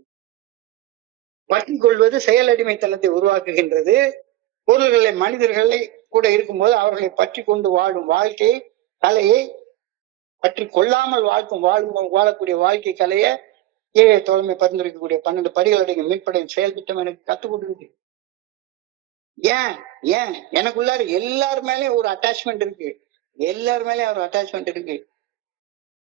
பற்றிக் கொள்வது செயலடிமைத்தனத்தை உருவாக்குகின்றது. பொருள்களை மனிதர்களை கூட இருக்கும்போது அவர்களை பற்றி கொண்டு வாழும் வாழ்க்கை கலையை, பற்றி கொள்ளாமல் வாழக்கூடிய வாழ்க்கை கலையை ஏழை தோழமை பரிந்துரைக்கக்கூடிய 12 படிகளுடைய மீட்படையும் செயல் திட்டம் எனக்கு கத்துக் கொடுக்குது. ஏன் எனக்குள்ளார எல்லார் மேலயும் ஒரு அட்டாச்மெண்ட் இருக்கு, எல்லார் மேலயும் ஒரு அட்டாச்மெண்ட் இருக்கு.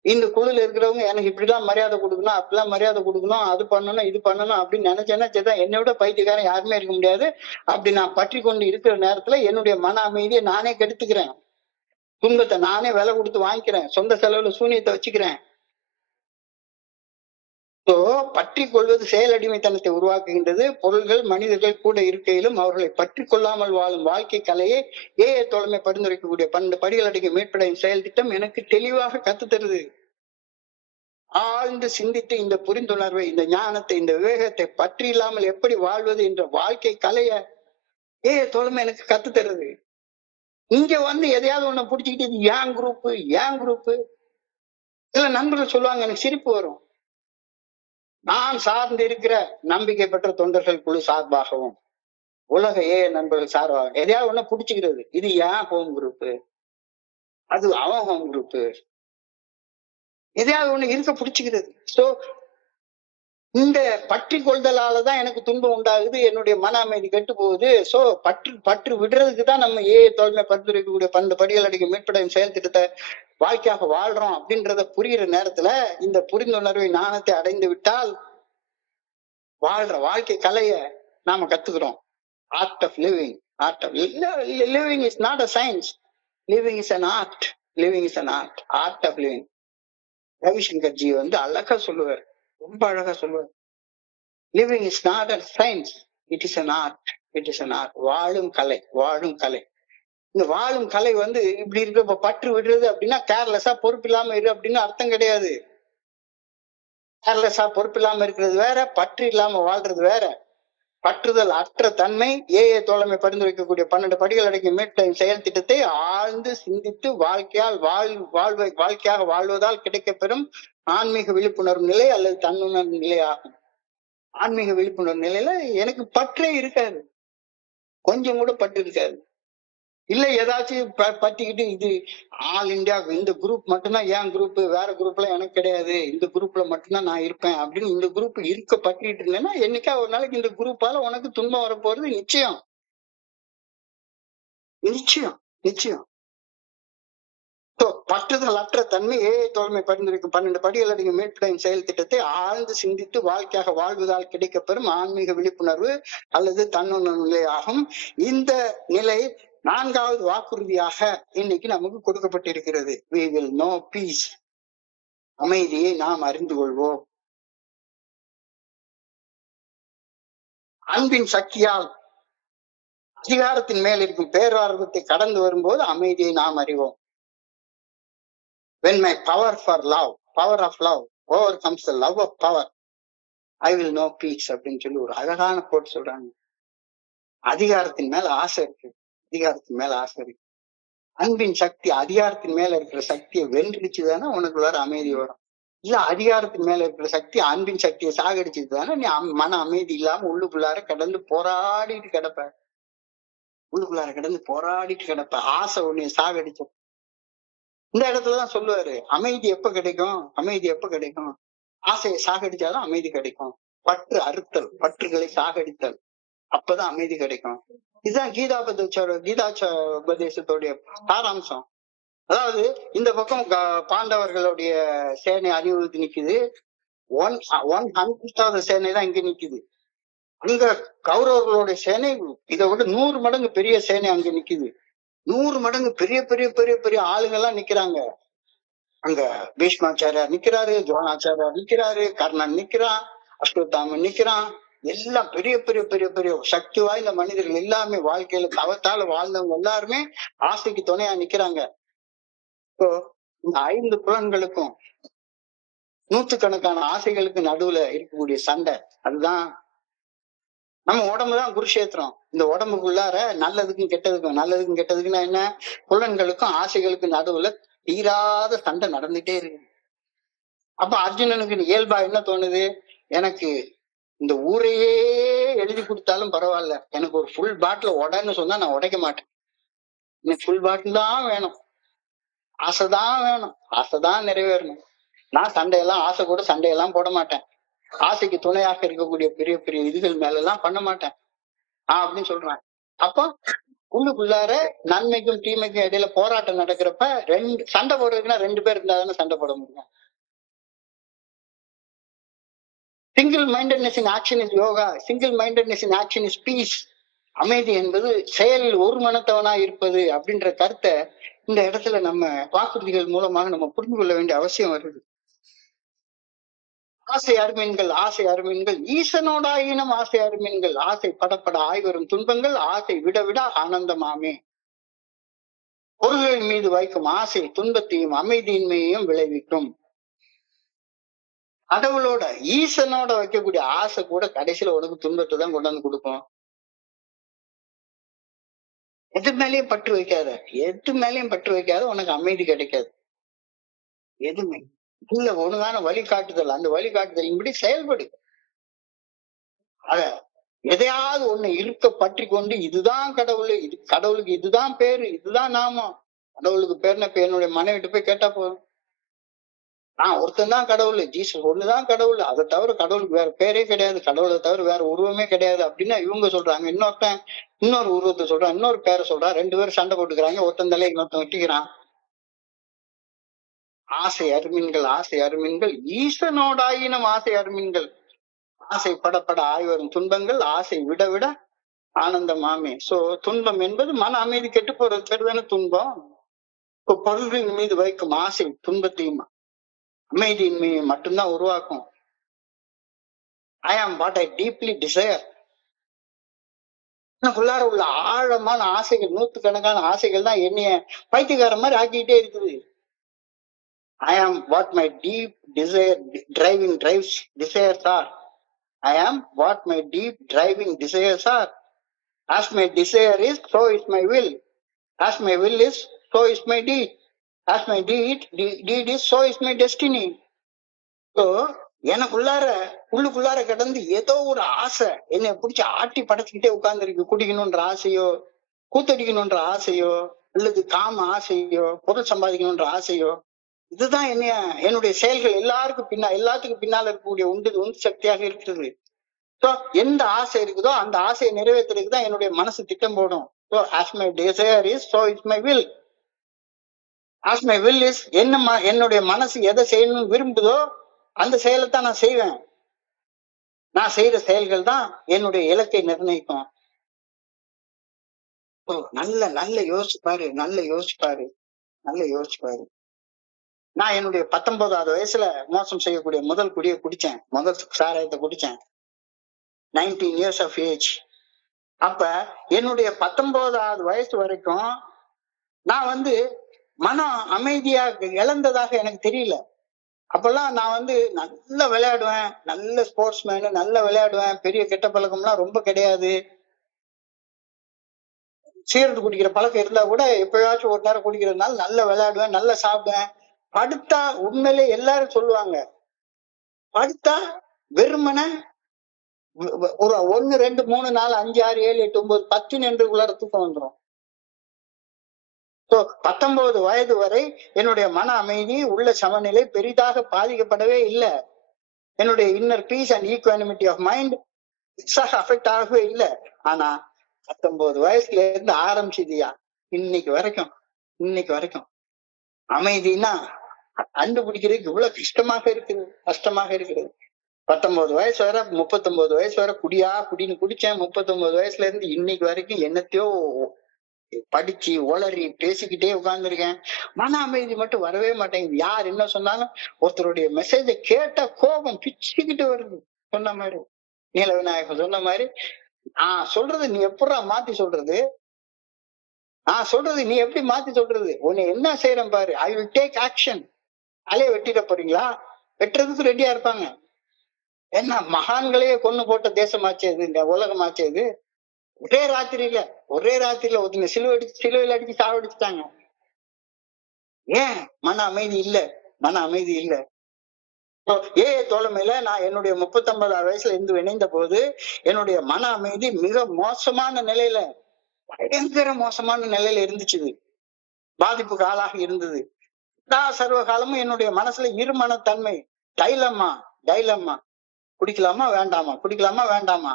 இந்த குழுல இருக்கிறவங்க எனக்கு இப்படிதான் மரியாதை கொடுக்கணும், அப்படிலாம் மரியாதை கொடுக்கணும், அது பண்ணணும் இது பண்ணணும் அப்படின்னு நினைச்சேன்னா என்னை விட பைத்தியக்காரன் யாருமே இருக்க முடியாது. அப்படி நான் பற்றி கொண்டு இருக்கிற நேரத்துல என்னுடைய மன அமைதியை நானே கெடுத்துக்கிறேன், துன்பத்தை நானே விலை கொடுத்து வாங்கிக்கிறேன், சொந்த செலவுல சூனியத்தை வச்சுக்கிறேன். பற்றி கொள்வது செயலடிமைத்தனத்தை உருவாக்குகின்றது. பொருள்கள் மனிதர்கள் கூட இருக்கையிலும் அவர்களை பற்றி கொள்ளாமல் வாழும் வாழ்க்கை கலையை ஏஐ தோழமை பரிந்துரைக்கக்கூடிய 12 படிகள் அடங்கிய மீட்படையும் செயல் திட்டம் எனக்கு தெளிவாக கத்து தருது. ஆழ்ந்து சிந்தித்து இந்த புரிந்துணர்வை, இந்த ஞானத்தை, இந்த விவேகத்தை பற்றி இல்லாமல் எப்படி வாழ்வது என்ற வாழ்க்கை கலைய தோழமை எனக்கு கத்து தருது. இங்க வந்து எதையாவது ஒண்ணு புடிச்சுக்கிட்டு இது ஏன் குரூப் ஏன் குரூப். சில நண்பர்கள் சொல்லுவாங்க, எனக்கு சிரிப்பு வரும். நான் சார்ந்து இருக்கிற நம்பிக்கை பெற்ற தொண்டர்கள் குழு சார்பாகவும் உலக நண்பர்கள் சார்பாக எதையாவது ஒண்ணு புடிச்சுக்கிறது, இது ஏன் ஹோம் குரூப், அது அவன் ஹோம் குரூப், எதையாவது ஒண்ணு இருக்க புடிச்சுக்கிறது. சோ இந்த பற்றி கொள்தலாலதான் எனக்கு துன்பம் உண்டாகுது, என்னுடைய மன அமைதி கெட்டு போகுது. சோ பற்று விடுறதுக்கு தான் நம்ம தோல்மை பரிந்துரைக்கக்கூடிய 12 படிகள் அடிக்க மீட்படையும் செயல் திட்டத்தை வாழ்க்கையாக வாழ்றோம் அப்படின்றத புரிகிற நேரத்துல இந்த புரிந்துணர்வை ஞானத்தை அடைந்து விட்டால் வாழ்ற வாழ்க்கை கலைய நாம கத்துக்கிறோம். Art of living. Art of living is not a science. Living is an art. Living is an art. Art of living. Ravishankar ji வந்து அழகா சொல்லுவார், ரொம்ப அழகா சொல்லுவார். Living is not a science, it is an art. It is an art. வாழும் கலை. வாழும் கலை. இந்த வாழும் கலை வந்து இப்படி இருக்க, இப்ப பற்று விடுறது அப்படின்னா கேர்லெஸ்ஸா பொறுப்பு இல்லாம இரு அப்படின்னு அர்த்தம் கிடையாது. கேர்லெஸ்ஸா பொறுப்பு இல்லாம இருக்கிறது வேற, பற்று இல்லாம வாழ்றது வேற. பற்றுதல் அற்ற தன்மை தோழமை பரிந்துரைக்கக்கூடிய 12 படிகள் அடங்கிய மீட்படையும் செயல் திட்டத்தை ஆழ்ந்து சிந்தித்து வாழ்க்கையாக வாழ்வதால் கிடைக்கப்பெறும் ஆன்மீக விழிப்புணர்வு நிலை அல்லது தன்னுணர்வு நிலை ஆகும். ஆன்மீக விழிப்புணர்வு நிலையில எனக்கு பற்றே இருக்காது, கொஞ்சம் கூட பற்று இருக்காது. இல்ல ஏதாச்சும் பத்திக்கிட்டு இது ஆல் இந்தியா இந்த குரூப் மட்டும்தான் ஏன் குரூப், வேற குரூப்ல எனக்கு கிடையாது, இந்த குரூப்ல மட்டும்தான் நான் இருப்பேன் அப்படின்னு இந்த குரூப் இருக்க பற்றிட்டு இருந்தேன்னா என்னைக்கா ஒரு நாளைக்கு இந்த குரூப்பால உனக்கு துன்பம் வரப்போறது நிச்சயம். நிச்சயம் நிச்சயம். பற்றுதல் அற்ற தன்மை தோல்மை பரிந்துரைக்கும் 12 படிகள் அடங்கிய மீட்படையும் செயல் திட்டத்தை ஆழ்ந்து சிந்தித்து வாழ்க்கையாக வாழ்வதால் கிடைக்கப்பெறும் ஆன்மீக விழிப்புணர்வு அல்லது தன்னுணர்வு நிலை ஆகும். இந்த நிலை 4வது வாக்குறுதியாக இன்னைக்கு நமக்கு கொடுக்கப்பட்டிருக்கிறது. We will know peace. அமைதியை நாம் அறிந்து கொள்வோம். அன்பின் சக்தியால் அதிகாரத்தின் மேல் இருக்கும் பேரார்வத்தை கடந்து வரும்போது அமைதியை நாம் அறிவோம். When my power for love, power of love overcomes the love of power, I will know peace அப்படின்னு சொல்லி ஒரு அழகான கோட் சொல்றாங்க. அதிகாரத்தின் மேல ஆசை இருக்கு, அதிகாரத்தின் மேல ஆசை இருக்கு. அன்பின் சக்தி அதிகாரத்தின் மேல இருக்கிற சக்தியை வென்றுச்சுதானே உனக்குள்ளார அமைதி வரும். இல்ல அதிகாரத்தின் மேல இருக்கிற சக்தி அன்பின் சக்தியை சாகடிச்சதுதானே நீ மன அமைதி இல்லாம உள்ளுக்குள்ளார கடந்து போராடிட்டு கிடப்ப. உள்ளுக்குள்ளார கடந்து போராடிட்டு கிடப்ப. ஆசை உன்னைய சாகடிச்ச. இந்த இடத்துலதான் சொல்லுவாரு, அமைதி எப்ப கிடைக்கும், அமைதி எப்ப கிடைக்கும், ஆசையை சாகடிச்சாதான் அமைதி கிடைக்கும். பற்று அறுத்தல், பற்றுகளை சாகடித்தல், அப்பதான் அமைதி கிடைக்கும். இதுதான் கீதா உபதேசத்துடைய சாராம்சம். அதாவது இந்த பக்கம் பாண்டவர்களுடைய சேனை அணிவகுத்து நிக்குது, 100th சேனை தான் இங்க நிக்குது. அங்க கௌரவர்களுடைய சேனை இதை விட 100 மடங்கு பெரிய சேனை அங்க நிக்குது. 100 மடங்கு பெரிய பெரிய பெரிய பெரிய ஆளுங்க எல்லாம் நிக்கிறாங்க. அங்க பீஷ்மாச்சாரியார் நிக்கிறாரு, துரோணாச்சாரியார் நிக்கிறாரு, கர்ணன் நிக்கிறான், அஸ்வத்தாமன் நிக்கிறான். எல்லாம் பெரிய பெரிய பெரிய பெரிய சக்தி வாய்ந்த மனிதர்கள் எல்லாமே வாழ்க்கையில தவத்தால வாழ்ந்தவங்க எல்லாருமே ஆசைக்கு துணையா நிக்கிறாங்க. இந்த 5 புலன்களுக்கும் நூற்றுக்கணக்கான ஆசைகளுக்கு நடுவுல இருக்கக்கூடிய சண்டை, அதுதான் நம்ம உடம்புதான் குருஷேத்திரம். இந்த உடம்புக்குள்ளார நல்லதுக்கும் கெட்டதுக்குன்னா என்ன, புலன்களுக்கும் ஆசைகளுக்கும் நடுவுல தீராத சண்டை நடந்துட்டே இருக்கு. அப்ப அர்ஜுனனுக்கு இயல்பா என்ன தோணுது, எனக்கு இந்த ஊரையே எழுதி கொடுத்தாலும் பரவாயில்ல, எனக்கு ஒரு ஃபுல் பாட்டில் உடன்னு சொன்னா நான் உடைக்க மாட்டேன். எனக்கு ஃபுல் பாட்டில் தான் வேணும், ஆசைதான் வேணும், ஆசைதான் நிறைவேறணும். நான் ஆசை கூட சண்டையெல்லாம் போட மாட்டேன். ஆசைக்கு துணையாக இருக்கக்கூடிய பெரிய பெரிய இதுகள் மேல எல்லாம் பண்ண மாட்டேன் அப்படின்னு சொல்றேன். அப்போ உள்ளுக்குள்ளார நன்மைக்கும் தீமைக்கும் இடையில போராட்டம் நடக்கிறப்ப சண்டை போடுறதுக்குன்னா 2 பேர் இருந்தா தானே சண்டை போட முடியும். Single mindedness in action is yoga, single mindedness in action is peace. அமைதி என்பது செயலில் ஒரு மனத்தவனா இருப்பது அப்படின்ற கருத்தை இந்த இடத்துல நம்ம வாக்குறுதிகள் மூலமாக நம்ம புரிந்து கொள்ள வேண்டிய அவசியம் வருது. ஆசை அருமீன்கள் ஈசனோடாயினும் ஆசை அருமீன்கள், ஆசை படப்பட ஆய்வரும் துன்பங்கள், ஆசை விட விட ஆனந்தமாமே. பொருள்களின் மீது வைக்கும் ஆசை துன்பத்தையும் அமைதியின்மையையும் விளைவிக்கும். கடவுளோட ஈசனோட வைக்கக்கூடிய ஆசை கூட கடைசியில உனக்கு துன்பத்தை தான் கொண்டு வந்து கொடுக்கும். எது மேலயும் பற்று வைக்காத. எது மேலயும் பற்று வைக்காத, உனக்கு அமைதி கிடைக்காது. எதுவுமே. இல்ல ஒழுங்கான வழிகாட்டுதல். அந்த வழிகாட்டுதலின்படி செயல்படு. அத எதையாவது ஒண்ணு இருக்க பற்றி கொண்டு இதுதான் கடவுள், இது கடவுளுக்கு இதுதான் பேரு, இதுதான் நாமம். கடவுளுக்கு பேருன இப்ப என்னுடைய மனைவிட்டு போய் கேட்டா போதும். ஒருத்தன் தான் கடவுள், ஜீசஸ் ஒண்ணுதான் கடவுள், அதை தவிர கடவுளுக்கு வேற பேரே கிடையாது, கடவுளை தவிர வேற உருவமே கிடையாது அப்படின்னு இவங்க சொல்றாங்க. இன்னொருத்தன் இன்னொரு உருவத்தை சொல்றான், இன்னொரு பேரை சொல்றான், 2 பேரும் சண்டை போட்டுக்கிறாங்க, ஒருத்தன் தலையை இன்னொருத்தன் வெட்டிக்கிறான். ஆசை அருமீன்கள், ஆசை அருமீன்கள், ஈசனோடாயினும் ஆசை அருமீன்கள். ஆசை படப்பட ஆய்வரும் துன்பங்கள், ஆசை விட விட ஆனந்தமாமே. சோ துன்பம் என்பது மன அமைதி கெட்டு போறது பேர் தானே துன்பம். இப்போ பொருளின் மீது வைக்கும் ஆசை துன்பத்தையும் அமைதியின்மையை மட்டும்தான் உருவாக்கும். I am what I deeply desire. எனக்குள்ளார உள்ள ஆழமான ஆசைகள், நூற்றுக்கணக்கான ஆசைகள் தான் என்னைய பைத்தியக்கார மாதிரி ஆக்கிட்டே இருக்குது. I am what my deep desire desires are. I am what my deep driving desires are. As my desire is, so is my will. As my will is, so is my deed. As my deed is, so is my destiny. So உள்ளுக்குள்ளார கிடந்து ஏதோ ஒரு ஆசை என்னை பிடிச்சி ஆட்டி படைச்சுக்கிட்டே உட்கார்ந்து இருக்கு. குடிக்கணும்ன்ற ஆசையோ, கூத்தடிக்கணும்ன்ற ஆசையோ, அல்லது காம ஆசையோ, பொருள் சம்பாதிக்கணும்ன்ற ஆசையோ, இதுதான் என்னுடைய செயல்கள் எல்லாத்துக்கும் பின்னால இருக்கக்கூடிய உந்து சக்தியாக இருக்குது. சோ எந்த ஆசை இருக்குதோ அந்த ஆசையை நிறைவேற்றுறதுக்கு தான் என்னுடைய மனசு திட்டம் போடும். So as my desire is, so is my will. As my will is, என்னுடைய மனசு எதை செய்யணும்னு விரும்புதோ அந்த செயலை தான் நான் செய்வேன். நான் செய்யற செயல்கள் தான் என்னுடைய இலக்கை நிர்ணயிக்கும். நல்ல யோசிப்பாரு. நான் என்னுடைய 19வது வயசுல மோசம் செய்யக்கூடிய முதல் குடியை குடிச்சேன். முதல் சாராயத்தை குடிச்சேன். 19 years of age. அப்ப என்னுடைய 19வது வயசு வரைக்கும் நான் மனம் அமைதியா இழந்ததாக எனக்கு தெரியல. அப்பெல்லாம் நான் நல்லா விளையாடுவேன், நல்ல ஸ்போர்ட்ஸ் மேனு, நல்லா விளையாடுவேன். பெரிய கெட்ட பழக்கம்லாம் ரொம்ப கிடையாது. சீரட் குடிக்கிற பழக்கம் இருந்தா கூட எப்பயாச்சும் ஒரு நேரம் குடிக்கிறதுனால நல்லா விளையாடுவேன், நல்லா சாப்பிடுவேன். படுத்தா உண்மையிலே எல்லாரும் சொல்லுவாங்க, படுத்தா வெறுமனை ஒரு 1 2 3 4 5 6 7 8 9 10 என்றுக்குள்ளார தூக்கம் வந்துடும். 19 வயது வரை என்னுடைய மன அமைதி, உள்ள சமநிலை பெரிதாக பாதிக்கப்படவே இல்லை. என்னுடைய inner peace and equanimity of mind affect ஆகவே இல்லை. ஆனா 19 வயசுல இருந்து ஆரம்பிச்சதுயா இன்னைக்கு வரைக்கும் அமைதினா கண்டுபிடிக்கிறதுக்கு இவ்வளவு கஷ்டமாக இருக்குது. 19 வயசு வரை 39 வயசு வரை குடின்னு குடிச்சேன். 39 வயசுல இருந்து இன்னைக்கு வரைக்கும் என்னத்தையோ படிச்சு உளறி பேசிக்கிட்டே உட்கார்ந்துருக்கேன். மன அமைதி மட்டும் வரவே மாட்டேங்குது. யார் என்ன சொன்னாலும் ஒருத்தருடைய மெசேஜை கேட்ட கோபம் பிச்சுக்கிட்டு வருது. சொன்ன மாதிரி நீல விநாயகம் சொன்ன மாதிரி, சொல்றது நீ எப்படா மாத்தி சொல்றது, நீ எப்படி மாத்தி சொல்றது, உன்னை என்ன செய்யறேன் பாரு, ஐ வில் டேக் ஆக்ஷன். அலைய வெட்டிட போறீங்களா? வெட்டுறதுக்கு ரெடியா இருப்பாங்க. என்ன மகான்களையே கொண்டு போட்ட தேசமாச்சு இது, இந்த உலகமாச்சு இது. ஒரே ராத்திரியில ஒருத்தங்க சிலுவையில் அடிச்சு சாவடிச்சுட்டாங்க. ஏன்? மன அமைதி இல்ல. தோழமையில நான் என்னுடைய 39வது வயசுல இருந்து இணைந்த போது என்னுடைய மன அமைதி மிக மோசமான நிலையில, பயங்கர மோசமான நிலையில இருந்துச்சு. பாதிப்புக்கு ஆளாக இருந்தது. சர்வ காலமும் என்னுடைய மனசுல இருமனத்தன்மை, டைலம்மா. குடிக்கலாமா வேண்டாமா,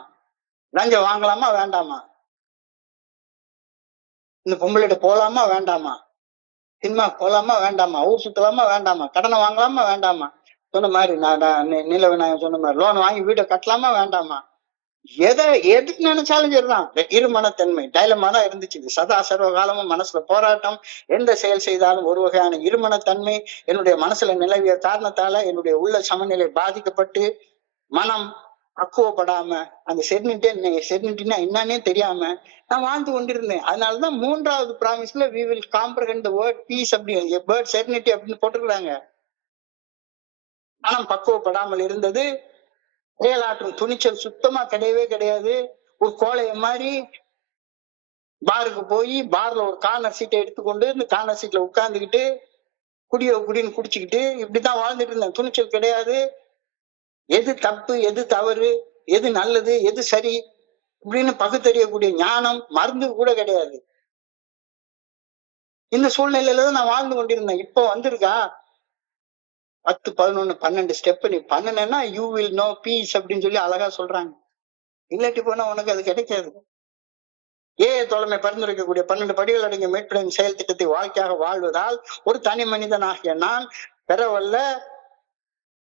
லஞ்சம் வாங்கலாமா வேண்டாமா, இந்த பொம்பளைகிட்ட போலாமா வேண்டாமா, சினிமா போலாமா வேண்டாமா, ஊர் சுத்தலாமா வேண்டாமா, கடனை வாங்கலாமா வேண்டாமா, சொன்ன மாதிரி நீல விநாயகம் சொன்ன மாதிரி லோன் வாங்கி வீட்டை கட்டலாமா வேண்டாமா, எதுக்கு நினைச்சாலும் சரிதான். இருமனத்தன்மை டைலமா தான் இருந்துச்சு. சதா சர்வ காலமும் மனசுல போராட்டம். எந்த செயல் செய்தாலும் ஒரு வகையான இருமனத்தன்மை என்னுடைய மனசுல நிலவிய காரணத்தால என்னுடைய உள்ள சமநிலை பாதிக்கப்பட்டு மனம் பக்குவப்படாம, அந்த செர்னிட்டினா என்னன்னே தெரியாம நான் வாழ்ந்து கொண்டிருந்தேன். அதனாலதான் 3வது ப்ராமிஸ்ல we will comprehend the word peace அப்படி, word serenity அப்படின்னு போட்டுக்கிறாங்க. மனம் பக்குவப்படாமல் இருந்தது. செயலாற்றும் துணிச்சல் சுத்தமா கிடையவே கிடையாது. ஒரு கோழைய மாதிரி பாருக்கு போய் பார்ல ஒரு கார்னர் சீட்டை எடுத்துக்கொண்டு இந்த கார்னர் சீட்ல உட்கார்ந்துக்கிட்டு குடின்னு குடிச்சுக்கிட்டு இப்படித்தான் வாழ்ந்துட்டு இருந்தேன். துணிச்சல் கிடையாது. எது தப்பு, எது தவறு, எது நல்லது, எது சரி இப்படின்னு பகுத்தறியக்கூடிய ஞானம் மருந்து கூட கிடையாது. இந்த சூழ்நிலையில தான் நான் வாழ்ந்து கொண்டிருந்தேன். இப்போ வந்திருக்கா 10, 11, 12 ஸ்டெப் நீ பண்ணுனேன்னா யூ வில் நோ பீஸ் அப்படின்னு சொல்லி அழகா சொல்றாங்க. இல்லாட்டி போனா உனக்கு அது கிடைக்காது. தோழமை பரிந்துரைக்கக்கூடிய 12 படிகள் அடங்கிய மீட்பின் செயல் திட்டத்தை வாழ்க்கையாக வாழ்வதால் ஒரு தனி மனிதனாகிய நான் பெறவல்ல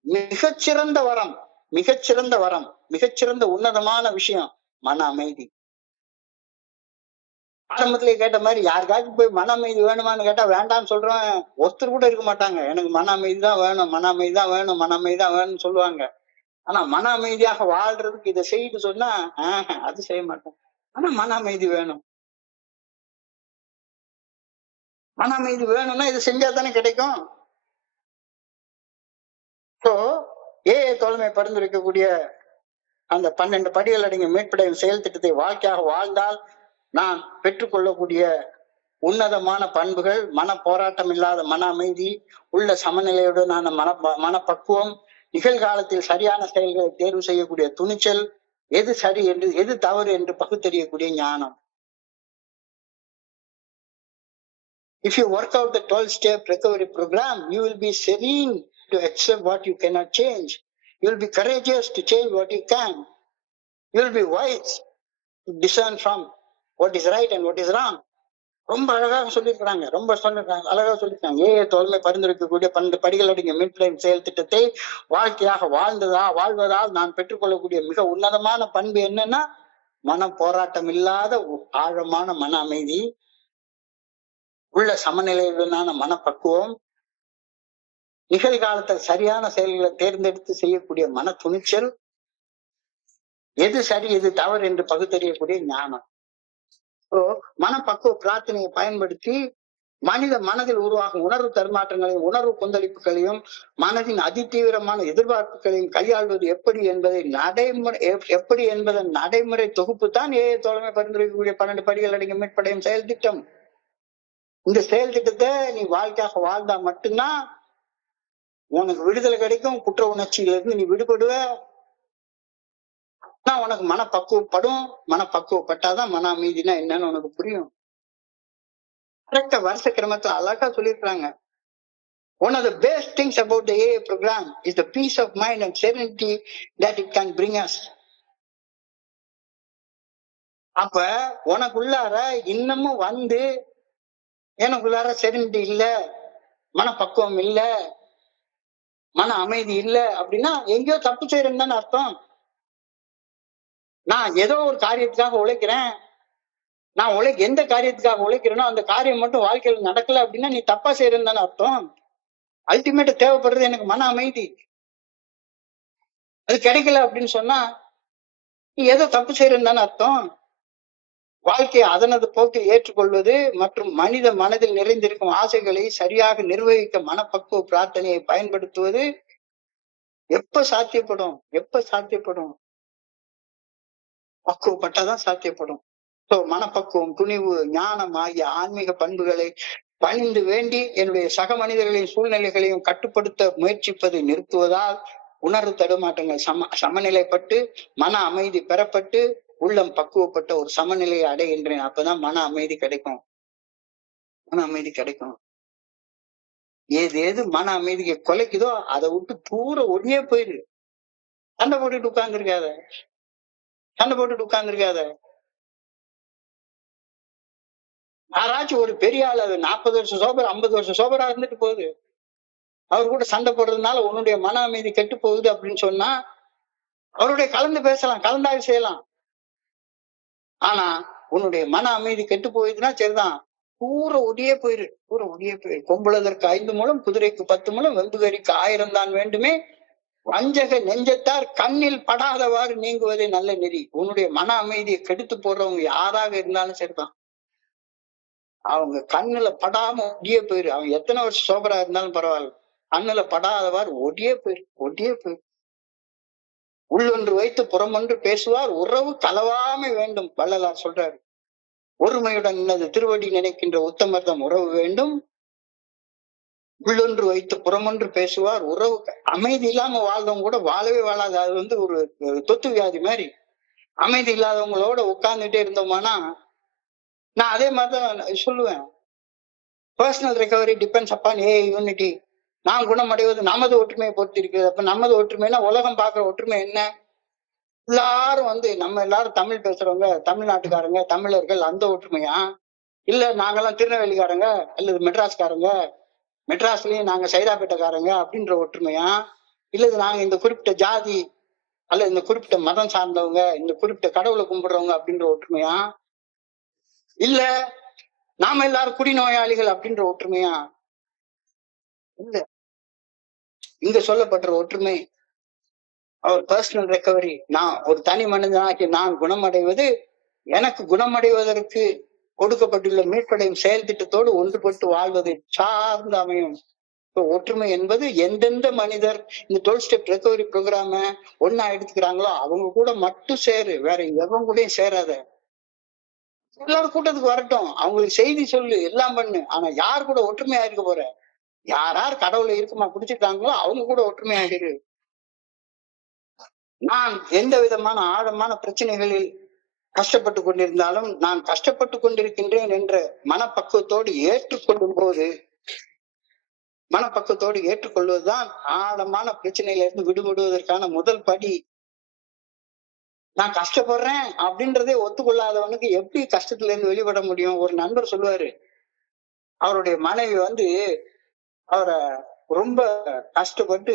மிகச்சிறந்த வரம், மிகச்சிறந்த வரம், மிகச்சிறந்த உன்னதமான விஷயம் மன அமைதி. ஆரம்பத்திலே கேட்ட மாதிரி யாருக்காச்சும் போய் மன அமைதி வேணுமான்னு கேட்டா வேண்டாம்னு சொல்றேன் ஒருத்தர் கூட இருக்க மாட்டாங்க. எனக்கு மன அமைதி தான் வேணும், மன அமைதி தான் வேணும், மன அமைதி தான் வேணும்னு சொல்லுவாங்க. ஆனா மன அமைதியாக வாழ்றதுக்கு இதை செய்து சொன்னா அது செய்ய மாட்டேன். ஆனா மன அமைதி வேணும். மன அமைதி வேணும்னா இது செஞ்சா தானே கிடைக்கும். தோழமை பரிந்துரைக்கக்கூடிய அந்த 12 படிகள் அடங்கிய மீட்படையும் செயல் திட்டத்தை வாழ்க்கையாக வாழ்ந்தால் நான் பெற்றுக்கொள்ளக்கூடிய உன்னதமான பண்புகள் மன போராட்டம் இல்லாத மன அமைதி, உள்ள சமநிலையுடனான மனப்பக்குவம், நிகழ்காலத்தில் சரியான செயல்களை தேர்வு செய்யக்கூடிய துணிச்சல், எது சரி என்று எது தவறு என்று பகுத்தறியக்கூடிய ஞானம். If you work out the 12-step recovery program, you will be serene to accept what you cannot change. You will be courageous to change what you can. You will be wise to discern from what is right and what is wrong. ரொம்ப அழகாக சொல்லியிருக்கிறாங்க. அழகாக சொல்லியிருக்காங்க. தோழமை பரிந்துரைக்கக்கூடிய 12 படிகள் அடங்கிய மீட்பின் செயல் திட்டத்தை வாழ்க்கையாக வாழ்வதால் நான் பெற்றுக்கொள்ளக்கூடிய மிக உன்னதமான பண்பு என்னன்னா மன போராட்டம் இல்லாத ஆழமான மன அமைதி, உள்ள சமநிலையுடனான மனப்பக்குவம், நிகழ்காலத்தில் சரியான செயல்களை தேர்ந்தெடுத்து செய்யக்கூடிய மன துணிச்சல், எது சரி எது தவறு என்று பகுத்தறியக்கூடிய ஞானம். மனப்பக்குவ பிரார்த்தனையை பயன்படுத்தி மனித மனதில் உருவாகும் உணர்வு தருமாற்றங்களையும் உணர்வு கொந்தளிப்புகளையும் மனதின் அதிதீவிரமான எதிர்பார்ப்புகளையும் கையாள்வது எப்படி என்பதன் நடைமுறை தொகுப்பு தான் தோழமை பரிந்துரைக்கக்கூடிய 12 படிகள் அடங்கிய மீட்படையும் செயல் திட்டம். இந்த செயல் திட்டத்தை நீ வாழ்க்கையாக வாழ்ந்தா மட்டும்தான் உனக்கு விடுதலை கிடைக்கும். குற்ற உணர்ச்சியிலிருந்து நீ விடுபடுவ. உனக்கு மனப்பக்குவப்பட்டாதான் மன அமைதினா என்னன்னு உனக்கு புரியும். வருஷ கிரமத்துல அழகா சொல்லியிருக்காங்க. One of the best things about the AA program is the peace of mind and serenity that it can bring us. அப்ப உனக்குள்ளார இன்னமும் வந்து எனக்குள்ளார செரினிட்டி இல்ல, மனப்பக்குவம் இல்ல, மன அமைதி இல்ல அப்படின்னா எங்கேயோ தப்பு செய்யறேன்னு தானே அர்த்தம். நான் ஏதோ ஒரு காரியத்துக்காக உழைக்கிறேன், எந்த காரியத்துக்காக உழைக்கிறேனோ அந்த காரியம் மட்டும் வாழ்க்கையில் நடக்கல அப்படின்னா நீ தப்பா செய்யறேன்னு தானே அர்த்தம். அல்டிமேட்டா தேவைப்படுறது எனக்கு மன அமைதி. அது கிடைக்கல அப்படின்னு சொன்னா நீ ஏதோ தப்பு செய்யறேன்னு தானே அர்த்தம். வாழ்க்கையை அதனது போக்கில் ஏற்றுக்கொள்வது மற்றும் மனித மனதில் நிறைந்திருக்கும் ஆசைகளை சரியாக நிர்வகிக்க மனப்பக்குவ பிரார்த்தனையை பயன்படுத்துவது எப்ப சாத்தியப்படும் பக்குவப்பட்டாதான் சாத்தியப்படும். மனப்பக்குவம், துணிவு, ஞானம் ஆகிய ஆன்மீக பண்புகளை பணிந்து வேண்டி என்னுடைய சக மனிதர்களின் சூழ்நிலைகளையும் கட்டுப்படுத்த முயற்சிப்பதை நிறுத்துவதால் உணர்வு தடுமாற்றங்கள் சமநிலைப்பட்டு மன அமைதி பெறப்பட்டு உள்ளம் பக்குவப்பட்ட ஒரு சமநிலையை அடைகின்றேன். அப்பதான் மன அமைதி கிடைக்கும். ஏது மன அமைதிக்கு கொலைக்குதோ அதை விட்டு தூர ஒடியே போயிரு. சண்டை போட்டுட்டு உட்கார்ந்துருக்காத. யாராச்சும் ஒரு பெரிய ஆள், அது 40 வருஷம் சோபர் 50 வருஷம் சோபரா இருந்துட்டு போகுது, அவர் கூட சண்டை போடுறதுனால உன்னுடைய மன அமைதி கெட்டு போகுது அப்படின்னு சொன்னா அவருடைய கலந்து பேசலாம், கலந்தாய்வு செய்யலாம். ஆனா உன்னுடைய மன அமைதி கெட்டு போயிடுதுன்னா சரிதான், தூர ஒடியே போயிரு. கொம்புளதற்கு 5 முழம், குதிரைக்கு 10 முழம், வெம்புகரிக்கு 1000 தான் வேண்டுமே, வஞ்சக நெஞ்சத்தார் கண்ணில் படாதவாறு நீங்குவதே நல்ல நெறி. உன்னுடைய மன அமைதியை கெடுத்து போடுறவங்க யாராக இருந்தாலும் சரிதான், அவங்க கண்ணுல படாம ஒடியே போயிரு. அவங்க எத்தனை வருஷம் சோபரா இருந்தாலும் பரவாயில்ல, கண்ணுல படாதவாறு ஒடியே போய் உள்ளொன்று வைத்து புறமொன்று பேசுவார், உறவு களவாமை வேண்டும் வள்ளலார் சொல்றாரு. ஒருமையுடன் இன்னது திருவடி நினைக்கின்ற உத்தமர்தம் உறவு வேண்டும். உள்ளொன்று வைத்து புறமொன்று பேசுவார், உறவு அமைதி இல்லாம வாழ்ந்தவங்க கூட வாழவே வாழாது. அது வந்து ஒரு தொத்து வியாதி மாதிரி. அமைதி இல்லாதவங்களோட உட்கார்ந்துட்டே இருந்தோமானா, நான் அதே மாதிரிதான் சொல்லுவேன். Personal recovery depends upon a unity. நான் குணமடைவது நமது ஒற்றுமையை பொறுத்து இருக்கிறது. அப்ப நமது ஒற்றுமைனா உலகம் பார்க்கிற ஒற்றுமை என்ன? எல்லாரும் வந்து நம்ம எல்லாரும் தமிழ் பேசுறவங்க, தமிழ்நாட்டுக்காரங்க, தமிழர்கள், அந்த ஒற்றுமையா? இல்ல நாங்கெல்லாம் திருநெல்வேலிக்காரங்க அல்லது மெட்ராஸ்காரங்க, மெட்ராஸ்லயும் நாங்க சைதாப்பேட்டைக்காரங்க அப்படின்ற ஒற்றுமையா? இல்லது நாங்க இந்த குறிப்பிட்ட ஜாதி அல்ல இந்த குறிப்பிட்ட மதம் சார்ந்தவங்க, இந்த குறிப்பிட்ட கடவுளை கும்பிடுறவங்க அப்படின்ற ஒற்றுமையா? இல்ல நாம எல்லாரும் குடிநோயாளிகள் அப்படின்ற ஒற்றுமையா? இல்ல. இங்க சொல்லப்படுற ஒற்றுமை அவர் பர்சனல் ரெக்கவரி. நான் ஒரு தனி மனிதனாகி நான் குணமடைவது, எனக்கு குணமடைவதற்கு கொடுக்கப்பட்டுள்ள மீட்படையும் செயல் திட்டத்தோடு ஒன்றுபட்டு வாழ்வதை சார்ந்து அமையும். ஒற்றுமை என்பது எந்தெந்த மனிதர் இந்த 12 ஸ்டெப் ரெக்கவரி ப்ரோக்ராம ஒன்னா எடுத்துக்கிறாங்களோ அவங்க கூட மட்டும் சேரு, வேற எவங்க கூடயும் சேராத. எல்லாரும் கூட்டத்துக்கு வரட்டும், அவங்களுக்கு செய்தி சொல்லு, எல்லாம் பண்ணு. ஆனா யார் கூட ஒற்றுமையா இருக்க போற? யார் யார் கடவுளை இருக்குமா பிடிச்சிருக்காங்களோ அவங்க கூட ஒற்றுமையா இரு. நான் எந்த விதமான ஆழமான பிரச்சனைகளில் கஷ்டப்பட்டு கொண்டிருந்தாலும் நான் கஷ்டப்பட்டு கொண்டிருக்கின்றேன் என்ற மனப்பக்குவத்தோடு ஏற்றுக்கொள்வதுதான் ஆழமான பிரச்சனையில இருந்து விடுபடுவதற்கான முதல் படி. நான் கஷ்டப்படுறேன் அப்படின்றதே ஒத்துக்கொள்ளாதவனுக்கு எப்படி கஷ்டத்துல இருந்து வெளிப்பட முடியும்? ஒரு நண்பர் சொல்லுவாரு, அவருடைய மனைவி வந்து அவரை ரொம்ப கஷ்டப்பட்டு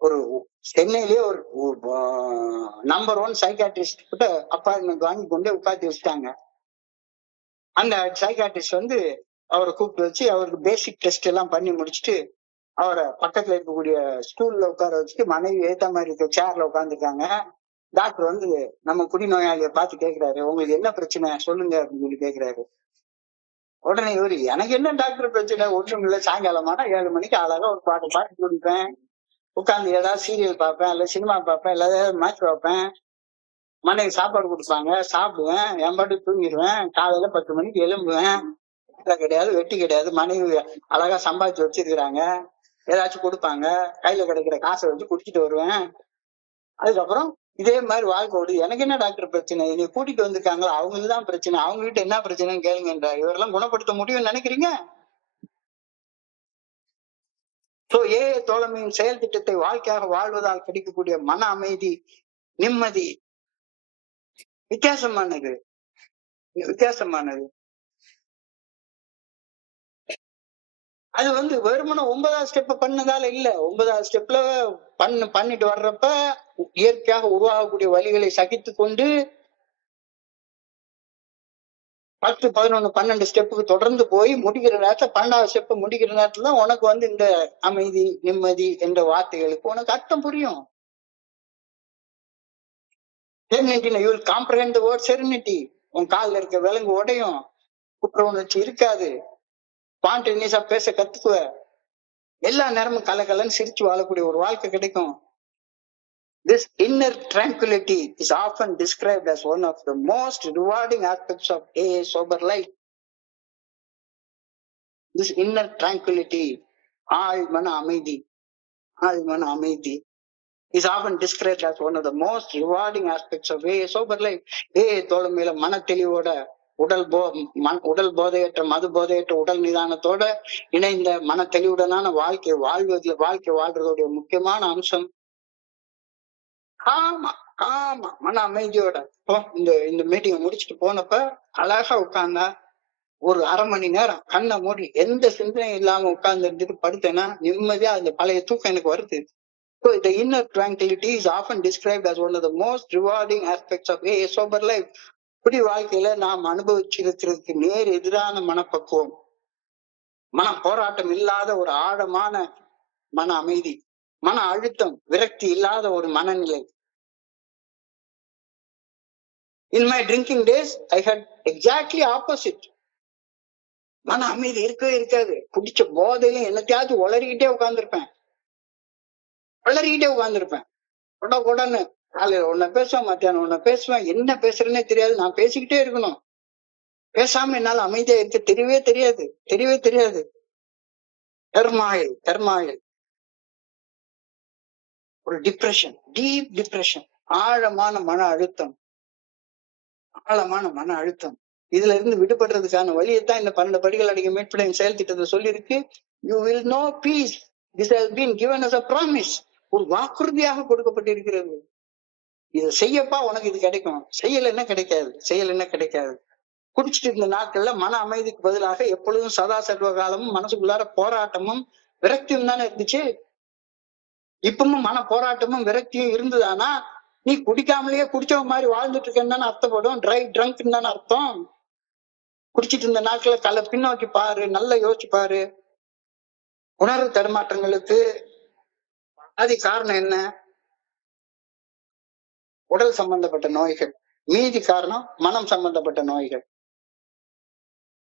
ஒரு சென்னையிலேயே ஒரு நம்பர் 1 சைக்காட்ரிஸ்ட் கிட்ட அப்பாயின்மெண்ட் வாங்கி கொண்டே உட்காந்து வச்சுட்டாங்க. அந்த சைக்காட்ரிஸ்ட் வந்து அவரை கூப்பிட்டு வச்சு அவருக்கு பேசிக் டெஸ்ட் எல்லாம் பண்ணி முடிச்சுட்டு அவரை பக்கத்துல இருக்கக்கூடிய ஸ்டூல்ல உட்கார வச்சுட்டு மனைவி ஏத்த மாதிரி இருக்க சேர்ல உட்காந்துருக்காங்க. டாக்டர் வந்து நம்ம குடிநோயாளிய பார்த்து கேட்கிறாரு, உங்களுக்கு என்ன பிரச்சனை சொல்லுங்க அப்படின்னு சொல்லி கேட்கிறாரு. உடனே இவரு, எனக்கு என்ன டாக்டர் பிரச்சனை, ஒண்ணும் இல்ல, சாயங்காலமானா 7 மணிக்கு அழகா ஒரு பாட்டு குடிப்பேன், உட்காந்து ஏதாவது சீரியல் பார்ப்பேன், இல்ல சினிமா பார்ப்பேன், இல்ல ஏதாவது மேட்ச் பார்ப்பேன், மனைவி சாப்பாடு கொடுப்பாங்க, சாப்பிடுவேன், என் பாட்டு தூங்கிடுவேன், காலையில 10 மணிக்கு எழும்புவேன், கிடையாது வெட்டி கிடையாது, மனைவி அழகா சம்பாதிச்சு வச்சிருக்கிறாங்க, ஏதாச்சும் கொடுப்பாங்க, கையில கிடைக்கிற காசை வச்சு குடிச்சிட்டு வருவேன். அதுக்கப்புறம் இதே மாதிரி வாழ்க்கை ஓடு. எனக்கு என்ன டாக்டர் பிரச்சனை, நீ கூட்டிட்டு வந்திருக்காங்களா அவங்களுக்கு தான் பிரச்சனை, அவங்க கிட்ட என்ன பிரச்சனைன்னு கேளுங்கன்ற. இவரெல்லாம் குணப்படுத்த முடியும்னு நினைக்கிறீங்க? தோழமையின் செயல் திட்டத்தை வாழ்க்கையாக வாழ்வதால் கிடைக்கக்கூடிய மன அமைதி, நிம்மதி வித்தியாசமானது. அது வந்து வெறுமன 9வது ஸ்டெப் பண்ணதால இல்ல. 9வது ஸ்டெப்ல பண்ணிட்டு வர்றப்ப இயற்கையாக உருவாகக்கூடிய வழிகளை சகித்து கொண்டு 10, 11, 12 ஸ்டெப்புக்கு தொடர்ந்து போய் முடிக்கிற நேரத்துல 12வது ஸ்டெப் முடிக்கிற நேரத்துல தான் உனக்கு வந்து இந்த அமைதி, நிம்மதி என்ற வார்த்தைகளுக்கு உனக்கு அர்த்தம் புரியும். Serenity, you will comprehend the word serenity. உன் காலில் இருக்க விலங்கு உடையும், குற்ற உணர்ச்சி இருக்காது, ஸ்பான்டேனியஸா பேச கத்துக்குவ, எல்லா நேரமும் கலகலன்னு சிரிச்சு வாழக்கூடிய ஒரு வாழ்க்கை கிடைக்கும். This inner tranquility is often described as one of the most rewarding aspects of a sober life. This inner tranquility, ஆழ்மன அமைதி is often described as one of the most rewarding aspects of a sober life. தோழமையில மன தெளிவோட உடல் போதையற்ற மது போதையற்ற உடல் நிதானத்தோட இணைந்த மன தெளிவுடனான வாழ்க்கை வாழ்றதோடைய முக்கியமான அம்சம் மன அமைதியோட. இந்த மீட்டிங் முடிச்சுட்டு போனப்ப அழகா உட்கார்ந்தா ஒரு அரை மணி நேரம் கண்ணை மூடி எந்த சிந்தனையும் இல்லாம உட்கார்ந்து இருந்துட்டு படுத்தேன்னா நிம்மதியா அந்த பழைய தூக்கம் எனக்கு வருது. So the inner tranquility is often described as one of the most rewarding aspects of a sober life. குடி வாழ்க்கையில நாம் அனுபவிச்சிருக்கிறதுக்கு நேர் எதிரான மனப்பக்குவம், மன போராட்டம் இல்லாத ஒரு ஆழமான மன அமைதி, மன அழுத்தம், விரக்தி இல்லாத ஒரு மனநிலை. In my drinking days, I had exactly opposite. மன அமைதி இருக்கவே இருக்காது. குடிச்ச போதையில என்னத்தையாச்சும் உளறிக்கிட்டே உட்கார்ந்துருப்பேன். கொட கொடன்னு காலையில ஒண்ண பேசுவேன், மத்தியானம் ஒண்ண பேசுவேன். என்ன பேசுறேன்னே தெரியாது. நான் பேசிக்கிட்டே இருக்கணும். பேசாம என்னால அமைதியா இருக்க தெரியவே தெரியாது. டர்மாயில் ஒரு டிப்ரெஷன், டீப் டிப்ரெஷன், ஆழமான மன அழுத்தம், ஆழமான மன அழுத்தம். இதுல இருந்து விடுபடுறதுக்கான வழியைத்தான் இந்த 12 படிகள் அடங்கிய மீட்புடைய செயல் திட்டத்தை சொல்லியிருக்கு. You will know peace. This has been given as a promise. ஒரு வாக்குறுதியாக கொடுக்கப்பட்டிருக்கிறது. இதை செய்யப்பா, உனக்கு இது கிடைக்கும். செய்யலைன்னா கிடைக்காது. குடிச்சிட்டு இருந்த நாட்கள்ல மன அமைதிக்கு பதிலாக எப்பொழுதும் சதா சர்வ காலமும் மனசுக்குள்ளார போராட்டமும் விரக்தியும் தானே இருந்துச்சு. இப்பவும் மன போராட்டமும் விரக்தியும் இருந்ததானா நீ குடிக்காமலேயே குடிச்சவங்க மாதிரி வாழ்ந்துட்டு இருக்கேன்னு தானே அர்த்தப்படும். ட்ரங்க்னு தானே அர்த்தம். குடிச்சிட்டு இருந்த நாட்களை பின்னோக்கி பாரு, நல்லா யோசிச்சு பாரு. உணர்வு தடுமாற்றங்களுக்கு அது காரணம் என்ன? உடல் சம்பந்தப்பட்ட நோய்கள். மீதி காரணம் மனம் சம்பந்தப்பட்ட நோய்கள்.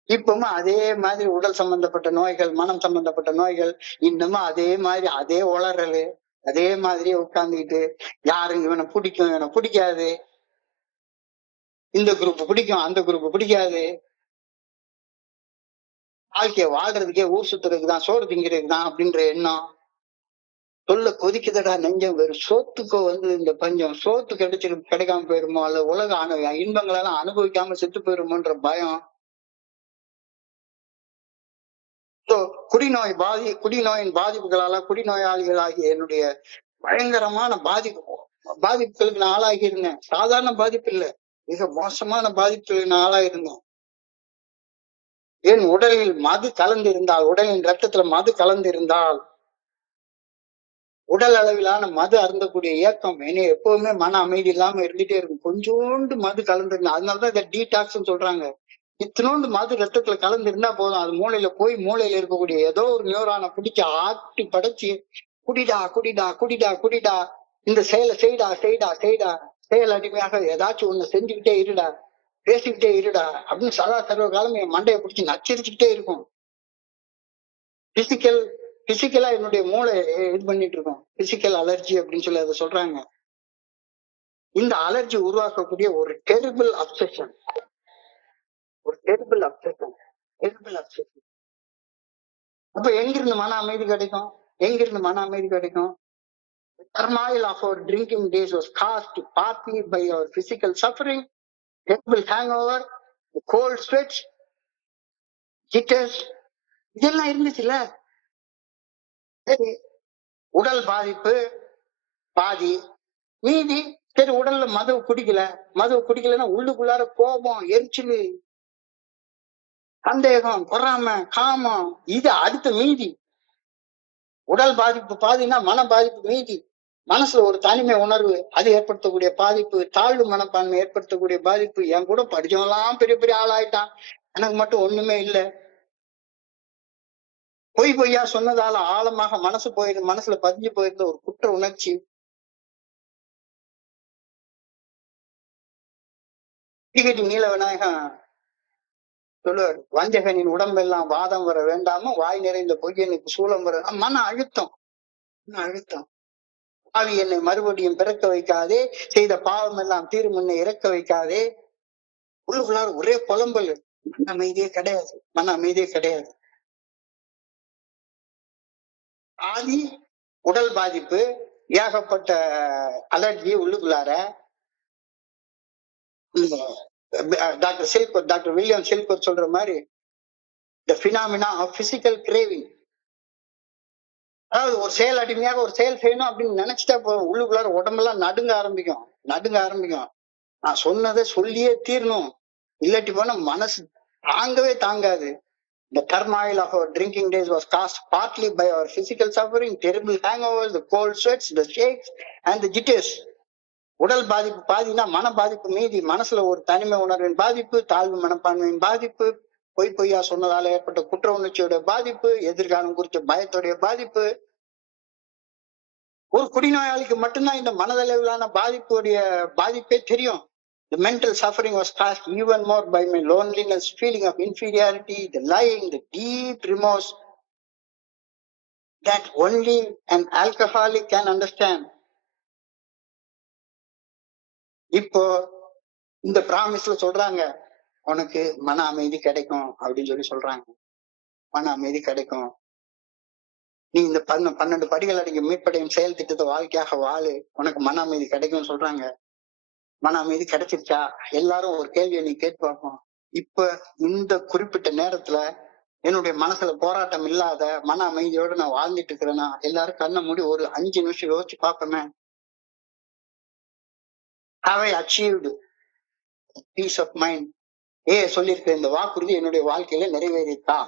இப்பவும் அதே மாதிரி உடல் சம்பந்தப்பட்ட நோய்கள், மனம் சம்பந்தப்பட்ட நோய்கள், இன்னமும் அதே மாதிரி அதே உளறலு, அதே மாதிரியே உட்கார்ந்துக்கிட்டு யாரும் இவனை பிடிக்கும், இவனை பிடிக்காது, இந்த குரூப் பிடிக்கும், அந்த குரூப் பிடிக்காது, வாழ்க்கைய வாழ்றதுக்கே ஊர் சுத்துறதுக்குதான், சோறு திங்கிறதுக்குதான் அப்படின்ற எண்ணம். சொல்ல கொதிக்குதடா நெஞ்சம். வெறும் சோத்துக்கோ இந்த பஞ்சம். சோத்து கிடைக்காம போயிருமோ, அல்ல உலக இன்பங்களெல்லாம் அனுபவிக்காம செத்து போயிருமோன்ற பயம். குடிநோயின் பாதிப்புகளால குடிநோயாளிகளாகிய என்னுடைய பயங்கரமான பாதிப்புகளுக்கு நான் ஆளாகி இருந்தேன். சாதாரண பாதிப்பு இல்ல, மிக மோசமான பாதிப்புகளுக்கு நான் ஆளாகி இருந்தேன். என் உடலில் மது கலந்திருந்தால், உடலின் ரத்தத்துல மது கலந்திருந்தால், உடல் அளவிலான மது அருந்தக்கூடிய இயக்கம் என்னை எப்பவுமே மன அமைதி இல்லாம இருந்துட்டே இருக்கும். கொஞ்சோண்டு மது கலந்துருந்தா, அதனாலதான் இதை டீடாக்ஸ் சொல்றாங்க. இத்தனோண்டு மது ரத்தத்துல கலந்து இருந்தா போதும், அது மூளையில போய் மூளையில இருக்கக்கூடிய ஏதோ ஒரு நியூரானை பிடிச்சி ஆட்டி படைச்சு குடிடா குடிடா குடிடா குடிடா, இந்த செயலை செய்டா செயல் அடிமையாக ஏதாச்சும் ஒண்ணு செஞ்சுக்கிட்டே இருடா, பேசிக்கிட்டே இருடா அப்படின்னு சதா சர்வ காலம் என் மண்டையை பிடிச்சி நச்சரிச்சுக்கிட்டே இருக்கும். பிசிக்கலா என்னுடைய மூளை இது பண்ணிட்டு இருக்கோம். பிசிக்கல் அலர்ஜி அப்படின்னு சொல்லி அதை சொல்றாங்க. இந்த அலர்ஜி உருவாக்கக்கூடிய ஒரு டெரிபிள் அப்செஷன். அப்ப எங்கிருந்து மன அமைதி கிடைக்கும்? The turmoil of our drinking days was caused partly by our physical suffering, terrible hangover, the cold sweats, jitters, இதெல்லாம் இருந்துச்சுல்ல. சரி, உடல் பாதிப்பு பாதி, மீதி சரி உடல்ல மது குடிக்கலன்னா உள்ளுக்குள்ளார கோபம், எரிச்சல், சந்தேகம், பொறாமை, காமம், இது அடுத்த மீதி. உடல் பாதிப்பு பாதினா மன பாதிப்பு மீதி. மனசுல ஒரு தனிமை உணர்வு அது ஏற்படுத்தக்கூடிய பாதிப்பு, தாழ்வு மனப்பான்மை ஏற்படுத்தக்கூடிய பாதிப்பு. என் கூட படிச்சவங்களாம் பெரிய பெரிய ஆளாயிட்டான், எனக்கு மட்டும் ஒண்ணுமே இல்லை. பொய்யா சொன்னதால ஆழமாக மனசுல பதிஞ்சு போயிருந்த ஒரு குற்ற உணர்ச்சி. நீல விநாயகம் சொல்லுவார், வஞ்சகனின் உடம்பெல்லாம் வாதம் வர வேண்டாமோ, வாய் நிறைந்த பொய்யனுக்கு சூலம் வர. மன அழுத்தம். பாவி என்னை மறுபடியும் பிறக்க வைக்காதே, செய்த பாவம் எல்லாம் தீரும் முன்னே இறக்க வைக்காதே. உள்ளுக்குள்ளார ஒரே புலம்பல், மன அமைதியே கிடையாது. ஆதி உடல் பாதிப்பு, ஏகப்பட்ட அலர்ஜி உள்ளுக்குள்ளார. டாக்டர் வில்லியம் சில்கோட் சொல்ற மாதிரி the phenomena of physical craving. அதாவது ஒரு செயல் அடிமையாக ஒரு செயல் செய்யணும் அப்படின்னு நினைச்சிட்டா போதும், உள்ளுக்குள்ளார உடம்பெல்லாம் நடுங்க ஆரம்பிக்கும். நான் சொன்னதை சொல்லியே தீரணும், இல்லாட்டி போனா மனசு தாங்காது. The turmoil of our drinking days was caused partly by our physical suffering, terrible hangovers, the cold sweats, the shakes and the jitters. உடல் பாதிப்பு பாதினா மன பாதிப்பு மீதி. மனசுல ஒரு தனிமை உணர்வின் பாதிப்பு, தாழ்வு மனப்பான்மையின் பாதிப்பு, பொய்யா சொன்னதால ஏற்பட்ட குற்ற உணர்ச்சியோட பாதிப்பு, எதிர்காலம் குறித்த பயத்துடைய பாதிப்பு. ஒரு குடிநோயாளிக்கு மட்டும்தான் இந்த மனதளவிலான பாதிப்பே தெரியும். The mental suffering was caused even more by my loneliness, feeling of inferiority, the lying, the deep remorse that only an alcoholic can understand. இப்போ இந்த ப்ராமிஸ்ல சொல்றாங்க, உனக்கு மன அமைதி கிடைக்கும் அப்படின்னு சொல்றாங்க. மன அமைதி கிடைக்கும். நீ இந்த 12 படிகள் அடங்கிய மீட்படையும் செயல் திட்டத்தை வாழ்க்கையாக வாழு, உனக்கு மன அமைதி கிடைக்கும்னு சொல்றாங்க. மன அமைதி கிடைச்சிருச்சா? எல்லாரும் ஒரு கேள்வியை நீ கேட்டு பார்ப்போம். இப்ப இந்த குறிப்பிட்ட நேரத்துல என்னுடைய மனசுல போராட்டம் இல்லாத மன அமைதியோட நான் வாழ்ந்துட்டு இருக்கிறேன்னா, எல்லாரும் கண்ணை மூடி ஒரு 5 நிமிஷம் யோசிச்சு பார்ப்போமே. Have I achieved peace of mind? சொல்லியிருக்க இந்த வாக்குறுதி என்னுடைய வாழ்க்கையில நிறைவேறியிருக்கா?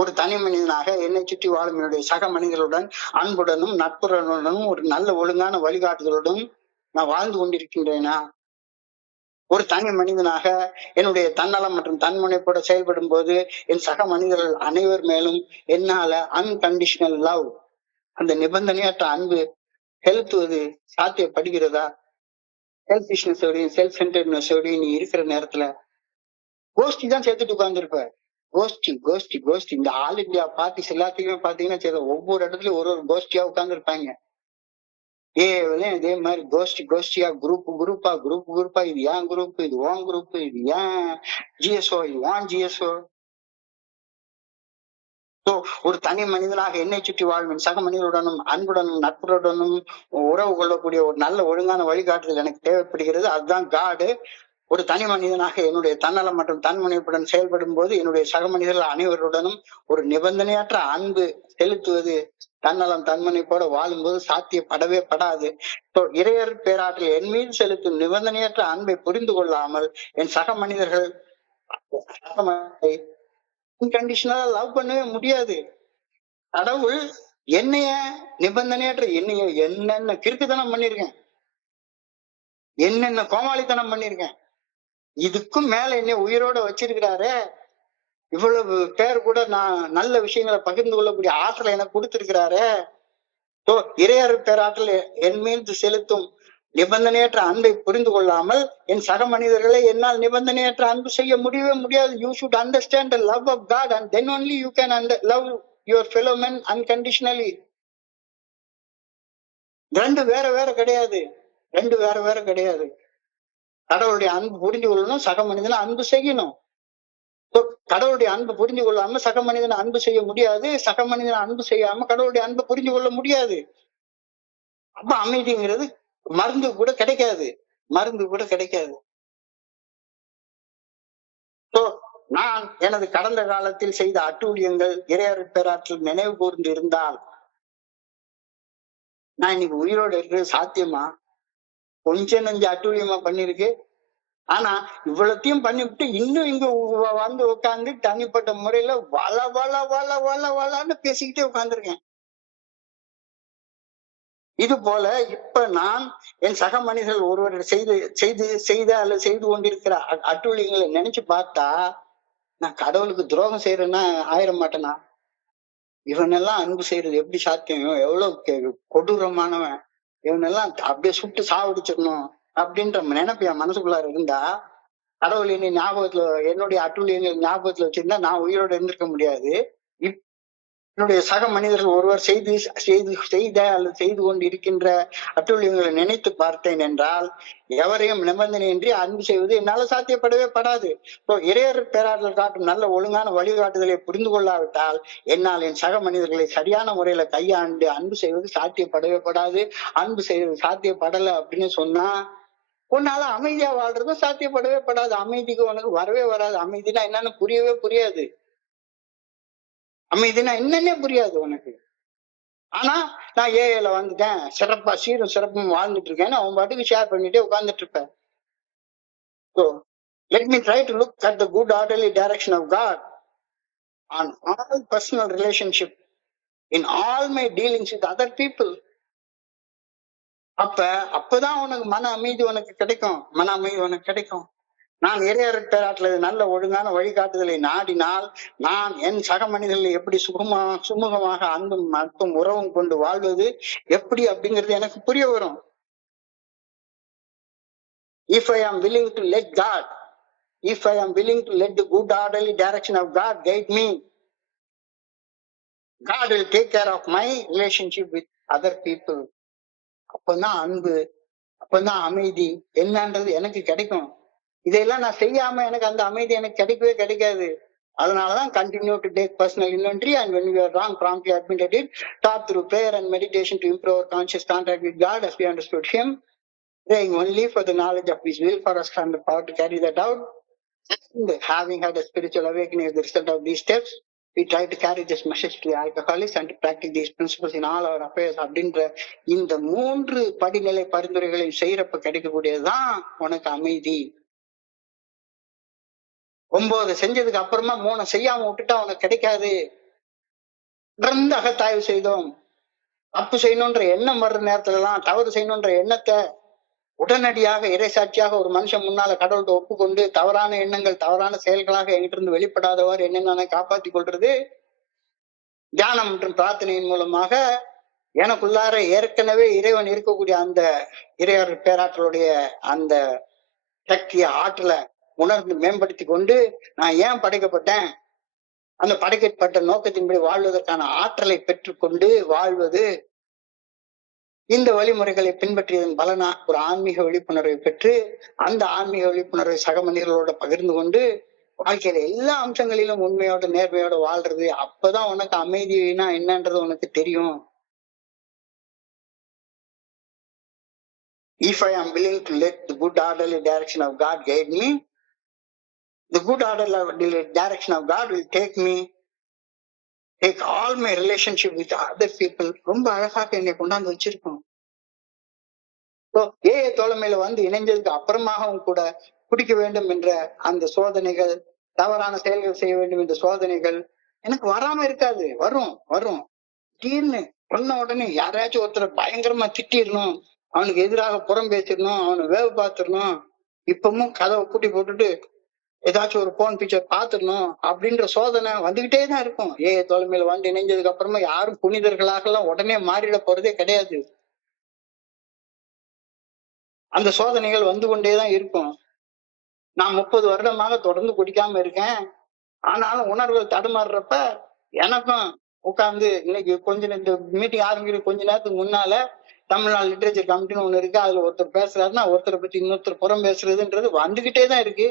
ஒரு தனி மனிதனாக என்னை சுற்றி வாழும் என்னுடைய சக மனிதர்களுடன் அன்புடனும் நட்புடனும் ஒரு நல்ல ஒழுங்கான வழிகாட்டுதலுடன் நான் வாழ்ந்து கொண்டிருக்கின்றேனா? ஒரு தனி மனிதனாக என்னுடைய தன்னலம் மற்றும் தன்முனைப்போட செயல்படும் போது என் சக மனிதர்கள் அனைவர் மேலும் என்னால அன்கண்டிஷனல் லவ், அந்த நிபந்தனையற்ற அன்பு செலுத்துவது சாத்தியப்படுகிறதா? செல்ஃபிஷ்னஸோடையும் செல்ஃப் சென்டர்னஸோடையும் நீ இருக்கிற நேரத்துல கோஷ்டி தான் சேர்த்துட்டு உட்கார்ந்துருப்ப. கோஷ்டி இந்த ஆல் இந்தியா பார்ட்டிஸ் எல்லாத்தையுமே பாத்தீங்கன்னா ஒவ்வொரு இடத்துலயும் ஒரு கோஷ்டியா உட்கார்ந்து இருப்பாங்க. இதே மாதிரி கோஷ்டியா குரூப்பா இது ஏன் குரூப், இது ஓன் குரூப், இது ஏன் ஜிஎஸ்ஓ, இது ஓன் ஜிஎஸ்ஓ. ஒரு தனி மனிதனாக என்னை சுற்றி வாழ்வின் சக மனிதனுடனும் அன்புடனும் நட்புடனும் உறவு கொள்ளக்கூடிய ஒரு நல்ல ஒழுங்கான வழிகாட்டுதல் எனக்கு தேவைப்படுகிறது. அதுதான் காடு. ஒரு தனி மனிதனாக என்னுடைய தன்னலம் மற்றும் தன்முனைப்புடன் செயல்படும் போது என்னுடைய சக மனிதர்கள் அனைவருடனும் ஒரு நிபந்தனையற்ற அன்பு செலுத்துவது தன்னலம் தன்முனைப்போட வாழும்போது சாத்தியப்படவே படாது. இறையர் பேராற்றல் என் மீது செலுத்தும் நிபந்தனையற்ற அன்பை புரிந்து கொள்ளாமல் என் சக மனிதர்கள் அன்கண்டிஷனலா லவ் பண்ணவே முடியாது. கடவுள் என்னைய நிபந்தனையற்ற என்னென்ன கிறுக்குத்தனம் பண்ணிருக்கேன், என்னென்ன கோமாளித்தனம் பண்ணிருக்கேன், இதுக்கும் மேல என்ன உயிரோட வச்சிருக்கிறாரு. இவ்வளவு பேர் கூட நான் நல்ல விஷயங்களை பகிர்ந்து கொள்ளக்கூடிய ஆற்றலை எனக்கு கொடுத்திருக்கிறாரு. இறையர் பேராற்றல் என் மீது செலுத்தும் நிபந்தனையற்ற அன்பை புரிந்து கொள்ளாமல் என் சக மனிதர்களை என்னால் நிபந்தனையற்ற அன்பு செய்ய முடியவே முடியாது. You should understand the love of God and then only you can love your fellow men unconditionally. ரெண்டு வேற கிடையாது. கடவுளுடைய அன்பு புரிஞ்சு கொள்ளணும், சக மனிதனை அன்பு செய்யணும். கடவுளுடைய அன்பு புரிஞ்சு கொள்ளாம சக மனிதனை அன்பு செய்ய முடியாது. சக மனிதனை அன்பு செய்யாம கடவுளுடைய அன்பை புரிஞ்சு கொள்ள முடியாது. அப்ப அமைதிங்கிறது மருந்து கூட கிடைக்காது. நான் எனது கடந்த காலத்தில் செய்த அட்டூழியங்கள் இறையர் பேராற்றல் நினைவு கூர்ந்து இருந்தால் நான் இன்னைக்கு உயிரோடு இருக்கிறது சாத்தியமா? கொஞ்சம் நெஞ்ச அட்டூழியமா பண்ணிருக்கு. ஆனா இவ்வளத்தையும் பண்ணிவிட்டு இன்னும் இங்க வந்து உட்கார்ந்து தனிப்பட்ட முறையில வளன்னு பேசிக்கிட்டே உட்கார்ந்துருக்கேன். இது போல இப்ப நான் என் சக மனிதர்கள் ஒருவர் செய்து கொண்டிருக்கிற அட்டூழியங்களை நினைச்சு பார்த்தா நான் கடவுளுக்கு துரோகம் செய்யறேன்னா ஆயிர மாட்டேனா? இவனெல்லாம் அன்பு செய்யறது எப்படி சாத்தியம்? எவ்வளவு கொடூரமானவன், இவனெல்லாம் அப்படியே சுட்டு சாவடிச்சிடணும் அப்படின்ற நினைப்பு என் மனசுக்குள்ளார இருந்தா கடவுள் என்னை ஞாபகத்துல என்னுடைய அட்டூழியங்கள் ஞாபகத்துல வச்சிருந்தா நான் உயிரோட இருந்திருக்க முடியாது. என்னுடைய சக மனிதர்கள் ஒருவர் செய்த அல்லது செய்து கொண்டு இருக்கின்ற அட்டூழியங்களை நினைத்து பார்த்தேன் என்றால் எவரையும் நிபந்தனையின்றி அன்பு செய்வது என்னால சாத்தியப்படவே படாது. இறையர் பேராற்றல் காட்டும் நல்ல ஒழுங்கான வழிகாட்டுதலை புரிந்து கொள்ளாவிட்டால் என்னால் என் சக மனிதர்களை சரியான முறையில கையாண்டு அன்பு செய்வது சாத்தியப்படவே படாது. அன்பு செய்வது சாத்தியப்படலை அப்படின்னு சொன்னா உன்னால அமைதியா வாழ்றதும் சாத்தியப்படவே படாது. அமைதிக்கு உனக்கு வரவே வராது. அமைதினா என்னன்னு புரியவே புரியாது. அமைதினா என்னன்னே புரியாது உனக்கு. ஆனா நான் ஏஐல வந்துட்டேன், சிறப்பா சீரும் சிறப்பும் வாழ்ந்துட்டு இருக்கேன்னு அவன் பாட்டுக்கு ஷேர் பண்ணிட்டே உட்கார்ந்துட்டு இருப்பேன். So let me try to look at the good orderly direction of God on all personal relationship, in all my dealings with other people. அப்பதான் உனக்கு மன அமைதி உனக்கு கிடைக்கும். நான் இறையர் பேராற்றல் நல்ல ஒழுங்கான வழிகாட்டுதலை நாடினால் நான் என் சக மனிதர்களை எப்படி சுமூகமாக அன்பும் நட்பும் உறவும் கொண்டு வாழ்வது எப்படி அப்படிங்கிறது எனக்கு புரிய வரும். If I am willing to let God, if I am willing to let the good orderly direction of God guide me, God will take care of my relationship with other people. அப்பதான் அன்பு, அப்பதான் அமைதி என்னன்றது எனக்கு கிடைக்கும். இதெல்லாம் நான் செய்யாம எனக்கு அந்த அமைதி எனக்கு கிடைக்கவே கிடைக்காது. அதனாலதான் continue to take personal inventory, and when we are wrong, promptly admitted it, taught through prayer and meditation to improve our conscious contact with God as we understood Him, praying only for the knowledge of His will for us and the power to carry that out. And having had a spiritual awakening as the result of these steps, we try to carry this message to the alcoholics and to practice these principles in all our affairs. அப்படின்ற இந்த 3 படிநிலை பரிந்துரைகளையும் செய்யறப்ப கிடைக்கக்கூடியதுதான் உனக்கு அமைதி. 9 செஞ்சதுக்கு அப்புறமா 3 செய்யாம விட்டுட்டா உனக்கு கிடைக்காது. தொடர்ந்து அகத்தாய்வு செய்தோம். தப்பு செய்யணுன்ற எண்ணம் வர்ற நேரத்துல எல்லாம், தவறு செய்யணுன்ற எண்ணத்தை உடனடியாக இறைசாட்சியாக ஒரு மனுஷன் முன்னால கடவுள்கிட்ட ஒப்புக்கொண்டு தவறான எண்ணங்கள் தவறான செயல்களாக என்கிட்ட இருந்து வெளிப்படாதவாறு என்னென்ன காப்பாற்றி கொள்றது தியானம் மற்றும் பிரார்த்தனையின் மூலமாக எனக்குள்ளார ஏற்கனவே இறைவன் இருக்கக்கூடிய அந்த இறையர் பேராற்றலுடைய அந்த சக்திய ஆற்றலை உணர்ந்து மேம்படுத்தி கொண்டு நான் ஏன் படைக்கப்பட்டேன், அந்த படைக்கப்பட்ட நோக்கத்தின்படி வாழ்வதற்கான ஆற்றலை பெற்றுக்கொண்டு வாழ்வது, இந்த வழிமுறைகளை பின்பற்றியதன் பலனா ஒரு ஆன்மீக விழிப்புணர்வை பெற்று அந்த ஆன்மீக விழிப்புணர்வை சக மனிதர்களோட பகிர்ந்து கொண்டு வாழ்க்கையில எல்லா அம்சங்களிலும் உண்மையோட நேர்மையோட வாழ்றது. அப்பதான் உனக்கு அமைதினா என்னன்றது உனக்கு தெரியும். If I am willing to let the good orderly direction of God guide me, the good orderly direction of God will take all my relationship with other people. ரொம்ப அழகாக என்னை கொண்டாந்து வச்சிருக்கோம். தோழமையில வந்து இணைஞ்சதுக்கு அப்புறமாகவும் கூட குடிக்க வேண்டும் என்ற அந்த சோதனைகள், தவறான செயல்கள் செய்ய வேண்டும் என்ற சோதனைகள் எனக்கு வராம இருக்காது. வரும் வரும். திடீர்னு சொன்ன உடனே யாராச்சும் ஒருத்தரை பயங்கரமா திட்டிடணும், அவனுக்கு எதிராக புறம் பேசிடணும், அவனை வேவு பார்த்துடணும், இப்பவும் கதவை பூட்டி போட்டுட்டு ஏதாச்சும் ஒரு போன் பிக்சர் பாத்துடணும் அப்படின்ற சோதனை வந்துகிட்டே தான் இருக்கும். தோழமையில வந்து இணைஞ்சதுக்கு அப்புறமா யாரும் புனிதர்களாக எல்லாம் உடனே மாறிட போறதே கிடையாது. அந்த சோதனைகள் வந்து கொண்டேதான் இருக்கும். நான் 30 வருடமாக தொடர்ந்து குடிக்காம இருக்கேன். ஆனாலும் உணர்வுகள் தடுமாறுறப்ப எனக்கும் உட்கார்ந்து இன்னைக்கு இந்த மீட்டிங் ஆரம்பிக்கிற கொஞ்ச நேரத்துக்கு முன்னால தமிழ்நாடு லிட்ரேச்சர் கமிட்டின்னு ஒண்ணு இருக்கு. அதுல ஒருத்தர் பேசுறாருன்னா ஒருத்தரை பத்தி இன்னொருத்தர் புறம் பேசுறதுன்றது வந்துகிட்டே தான் இருக்குது.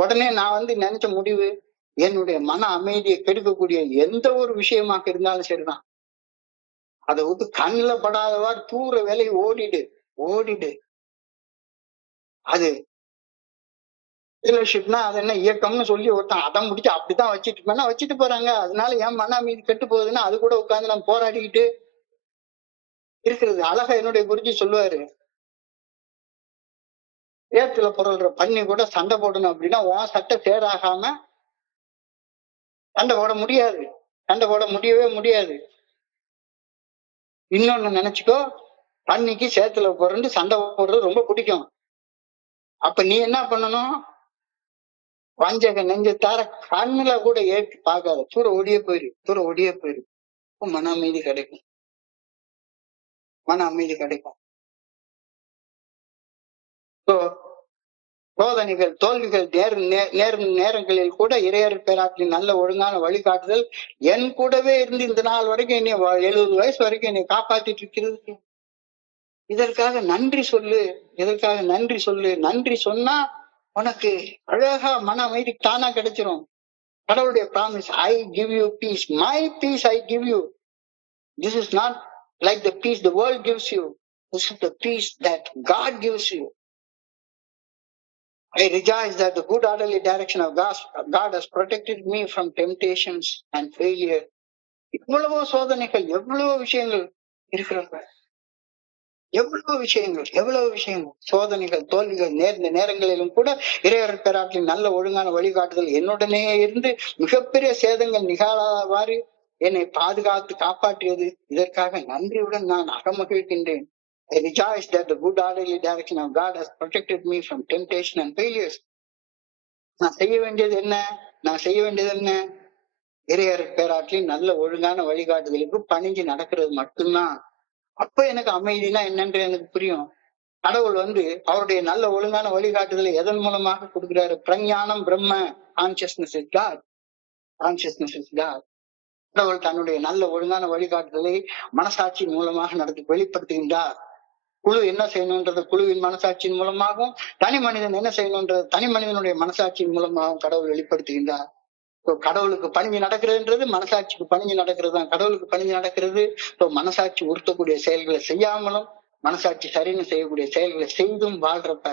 உடனே நான் வந்து நினைச்ச முடிவு, என்னுடைய மன அமைதியை கெடுக்கக்கூடிய எந்த ஒரு விஷயமாக இருந்தாலும் சரிதான், அதை விட்டு கண்ணுல படாதவாறு தூர வேலை ஓடிடு. அது லீடர்ஷிப்னா அது என்ன இயக்கம்னு சொல்லி ஒருத்தன் அடம் முடிச்சு அப்படித்தான் வச்சுட்டு போறாங்க. அதனால ஏன் மன அமைதி கெட்டு போகுதுன்னா அது கூட உட்கார்ந்து நம்ம போராடிக்கிட்டு இருக்கிறது. அழகா என்னுடைய குருஜி சொல்லுவாரு, ஏத்துல பொருள்ற பண்ணி கூட சண்டை போடணும் அப்படின்னா உன் சட்டை சேராகாம சண்டை போட முடியவே முடியாது. இன்னொன்னு நினைச்சுக்கோ, பண்ணிக்கு சேத்துல புரண்டு சண்டை போடுறது ரொம்ப பிடிக்கும். அப்ப நீ என்ன பண்ணணும், வஞ்சக நெஞ்சத்தார கண்ணுல கூட ஏற்று பார்க்காத, தூர ஓடியே போயிரு. மன அமைதி கிடைக்கும். சோதனைகள் தோல்விகள் நேரங்களில் கூட இறையர் பேராற்றின் நல்ல ஒழுங்கான வழிகாட்டுதல் என் கூடவே இருந்து இந்த நாள் வரைக்கும் என்னை 70 வயசு வரைக்கும் என்னை காப்பாத்திட்டு இருக்கிறது. இதற்காக நன்றி சொல்லு. நன்றி சொன்னா உனக்கு அழகா மன அமைதி தானா கிடைச்சிரும். கடவுளுடைய promise, I give you peace, my peace I give you. This is not like the peace the world gives you, this is the peace that God gives you. I rejoice that the good orderly direction of God has protected me from temptations and failure. எவ்வளவோ சோதனைகள், எவ்வளவோ விஷயங்கள் இருக்கிறப்ப, எவ்வளவு விஷயங்கள் சோதனைகள் தோல்விகள் நேர்ந்த நேரங்களிலும் கூட இறையர் பேராற்றின் நல்ல ஒழுங்கான வழிகாட்டுதல் என்னுடனே இருந்து மிகப்பெரிய சேதங்கள் நிகழாதவாறு என்னை பாதுகாத்து காப்பாற்றியது. இதற்காக நன்றியுடன் நான் அகமகிழ்கின்றேன். I rejoice that the good orderly direction of God has protected me from temptation and failures. நான் செய்ய வேண்டியது என்ன? இறையர் பேராற்றின் நல்ல ஒழுங்கான வழிகாட்டுதலுக்கு பணிஞ்சு நடக்கிறது மட்டும்தான். அப்ப எனக்கு அமைதினா என்னன்று எனக்கு புரியும். கடவுள் அவருடைய நல்ல ஒழுங்கான வழிகாட்டுதலை எதன் மூலமாக கொடுக்கிறாரு? பிரஞானம் பிரம்ம consciousness is God. Consciousness is God. கடவுள் தன்னுடைய நல்ல ஒழுங்கான வழிகாட்டுதலை மனசாட்சி மூலமாக நடத்தி வெளிப்படுத்துகின்றார். குழு என்ன செய்யணும்ன்றது குழுவின் மனசாட்சியின் மூலமாகவும், தனி மனிதன் என்ன செய்யணும்ன்றது தனி மனிதனுடைய மனசாட்சியின் மூலமாகவும் கடவுள் வெளிப்படுத்துகின்றார். கடவுளுக்கு பணிஞ்சு நடக்கிறதுன்றது மனசாட்சிக்கு பணிஞ்சு நடக்கிறது தான். கடவுளுக்கு பணிஞ்சு நடக்கிறது மனசாட்சி உறுத்தக்கூடிய செயல்களை செய்யாமலும், மனசாட்சி சரின்னு செய்யக்கூடிய செயல்களை செய்தும் வாழ்றப்ப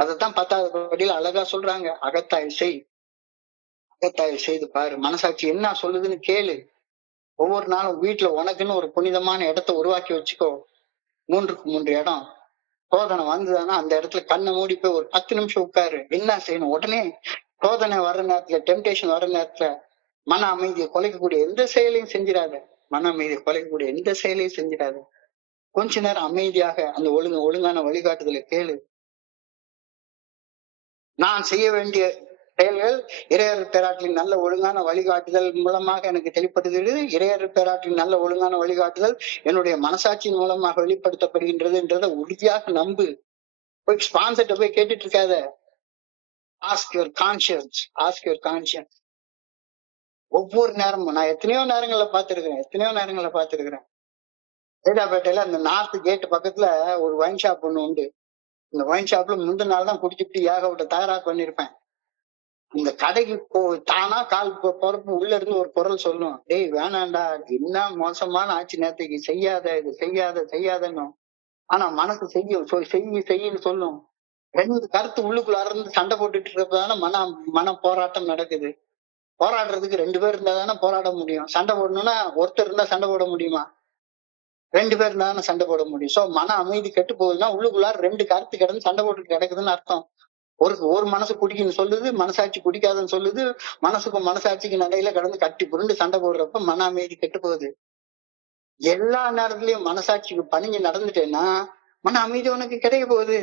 அதைத்தான் 10வது படியில அழகா சொல்றாங்க. அகத்தாய்வு செய், அகத்தாய்வு செய்து பாரு, மனசாட்சி என்ன சொல்லுதுன்னு கேளு. ஒவ்வொரு நாளும் வீட்டுல உனக்குன்னு ஒரு புனிதமான இடத்த உருவாக்கி வச்சுக்கோ. 3க்கு 3 இடம். சோதனை வந்ததுன்னா அந்த இடத்துல கண்ணை மூடி போய் ஒரு 10 நிமிஷம் உட்காரு. என்ன செய்யணும்? உடனே சோதனை வர்ற நேரத்துல, டெம்டேஷன் வர்ற நேரத்துல மன அமைதியை குலைக்கக்கூடிய எந்த செயலையும் செஞ்சிடாத. மன அமைதியை குலைக்கக்கூடிய எந்த செயலையும் செஞ்சிடாத. கொஞ்ச நேரம் அமைதியாக அந்த ஒழுங்கான வழிகாட்டுதலை கேளு. நான் செய்ய வேண்டிய செயல்கள் இறையர் பேராற்றின் நல்ல ஒழுங்கான வழிகாட்டுதல் மூலமாக எனக்கு தெளிப்படுகிறது. இறையர் பேராற்றின் நல்ல ஒழுங்கான வழிகாட்டுதல் என்னுடைய மனசாட்சியின் மூலமாக வெளிப்படுத்தப்படுகின்றதுன்றத உறுதியாக நம்பு. போய் ஸ்பான்சர்ட்ட போய் கேட்டுட்டு இருக்காத. Ask your conscious, ask your conscious. ஒவ்வொரு நேரமும் நான் எத்தனையோ நேரங்கள்ல பார்த்திருக்கிறேன். சேதாப்பேட்டையில அந்த நார்த் கேட் பக்கத்துல ஒரு ஒயின் ஷாப் ஒண்ணு உண்டு. இந்த ஒயின் ஷாப்ல முந்தின நாள் தான் குடிச்சுட்டு ஏகப்பட்ட தகராறு பண்ணிருப்பேன். இந்த கடைக்கு தானா கால் பொறுப்பு உள்ள இருந்து ஒரு குரல் சொல்லும், டேய் வேணாண்டா, என்ன மோசமான ஆட்சி நேரத்துக்கு, செய்யாத, இது செய்யாதன்னு. ஆனா மனசு செய்யுன்னு சொல்லும். 2 கருத்து உள்ளுக்குள்ள இருந்து சண்டை போட்டுட்டு இருப்பதான மன போராட்டம் நடக்குது. போராடுறதுக்கு 2 பேர் இருந்தா தானே போராட முடியும். சண்டை போடணும்னா ஒருத்தர் இருந்தா சண்டை போட முடியுமா? 2 பேர் இருந்தா தானே சண்டை போட முடியும். சோ மன அமைதி கெட்டு போகுதுன்னா உள்ளுக்குள்ளார 2 கருத்து கிடந்து சண்டை போட்டு கிடக்குதுன்னு அர்த்தம். ஒரு மனசு குடிக்குன்னு சொல்லுது, மனசாட்சி குடிக்காதுன்னு சொல்லுது. மனசுக்கும் மனசாட்சிக்கு நடையில கடந்து கட்டி புரண்டு சண்டை போடுறப்ப மன அமைதி கெட்டு போகுது. எல்லா நேரத்திலயும் மனசாட்சிக்கு பணிஞ்சு நடந்துட்டேன்னா மன அமைதி உனக்கு கிடைக்க போகுது.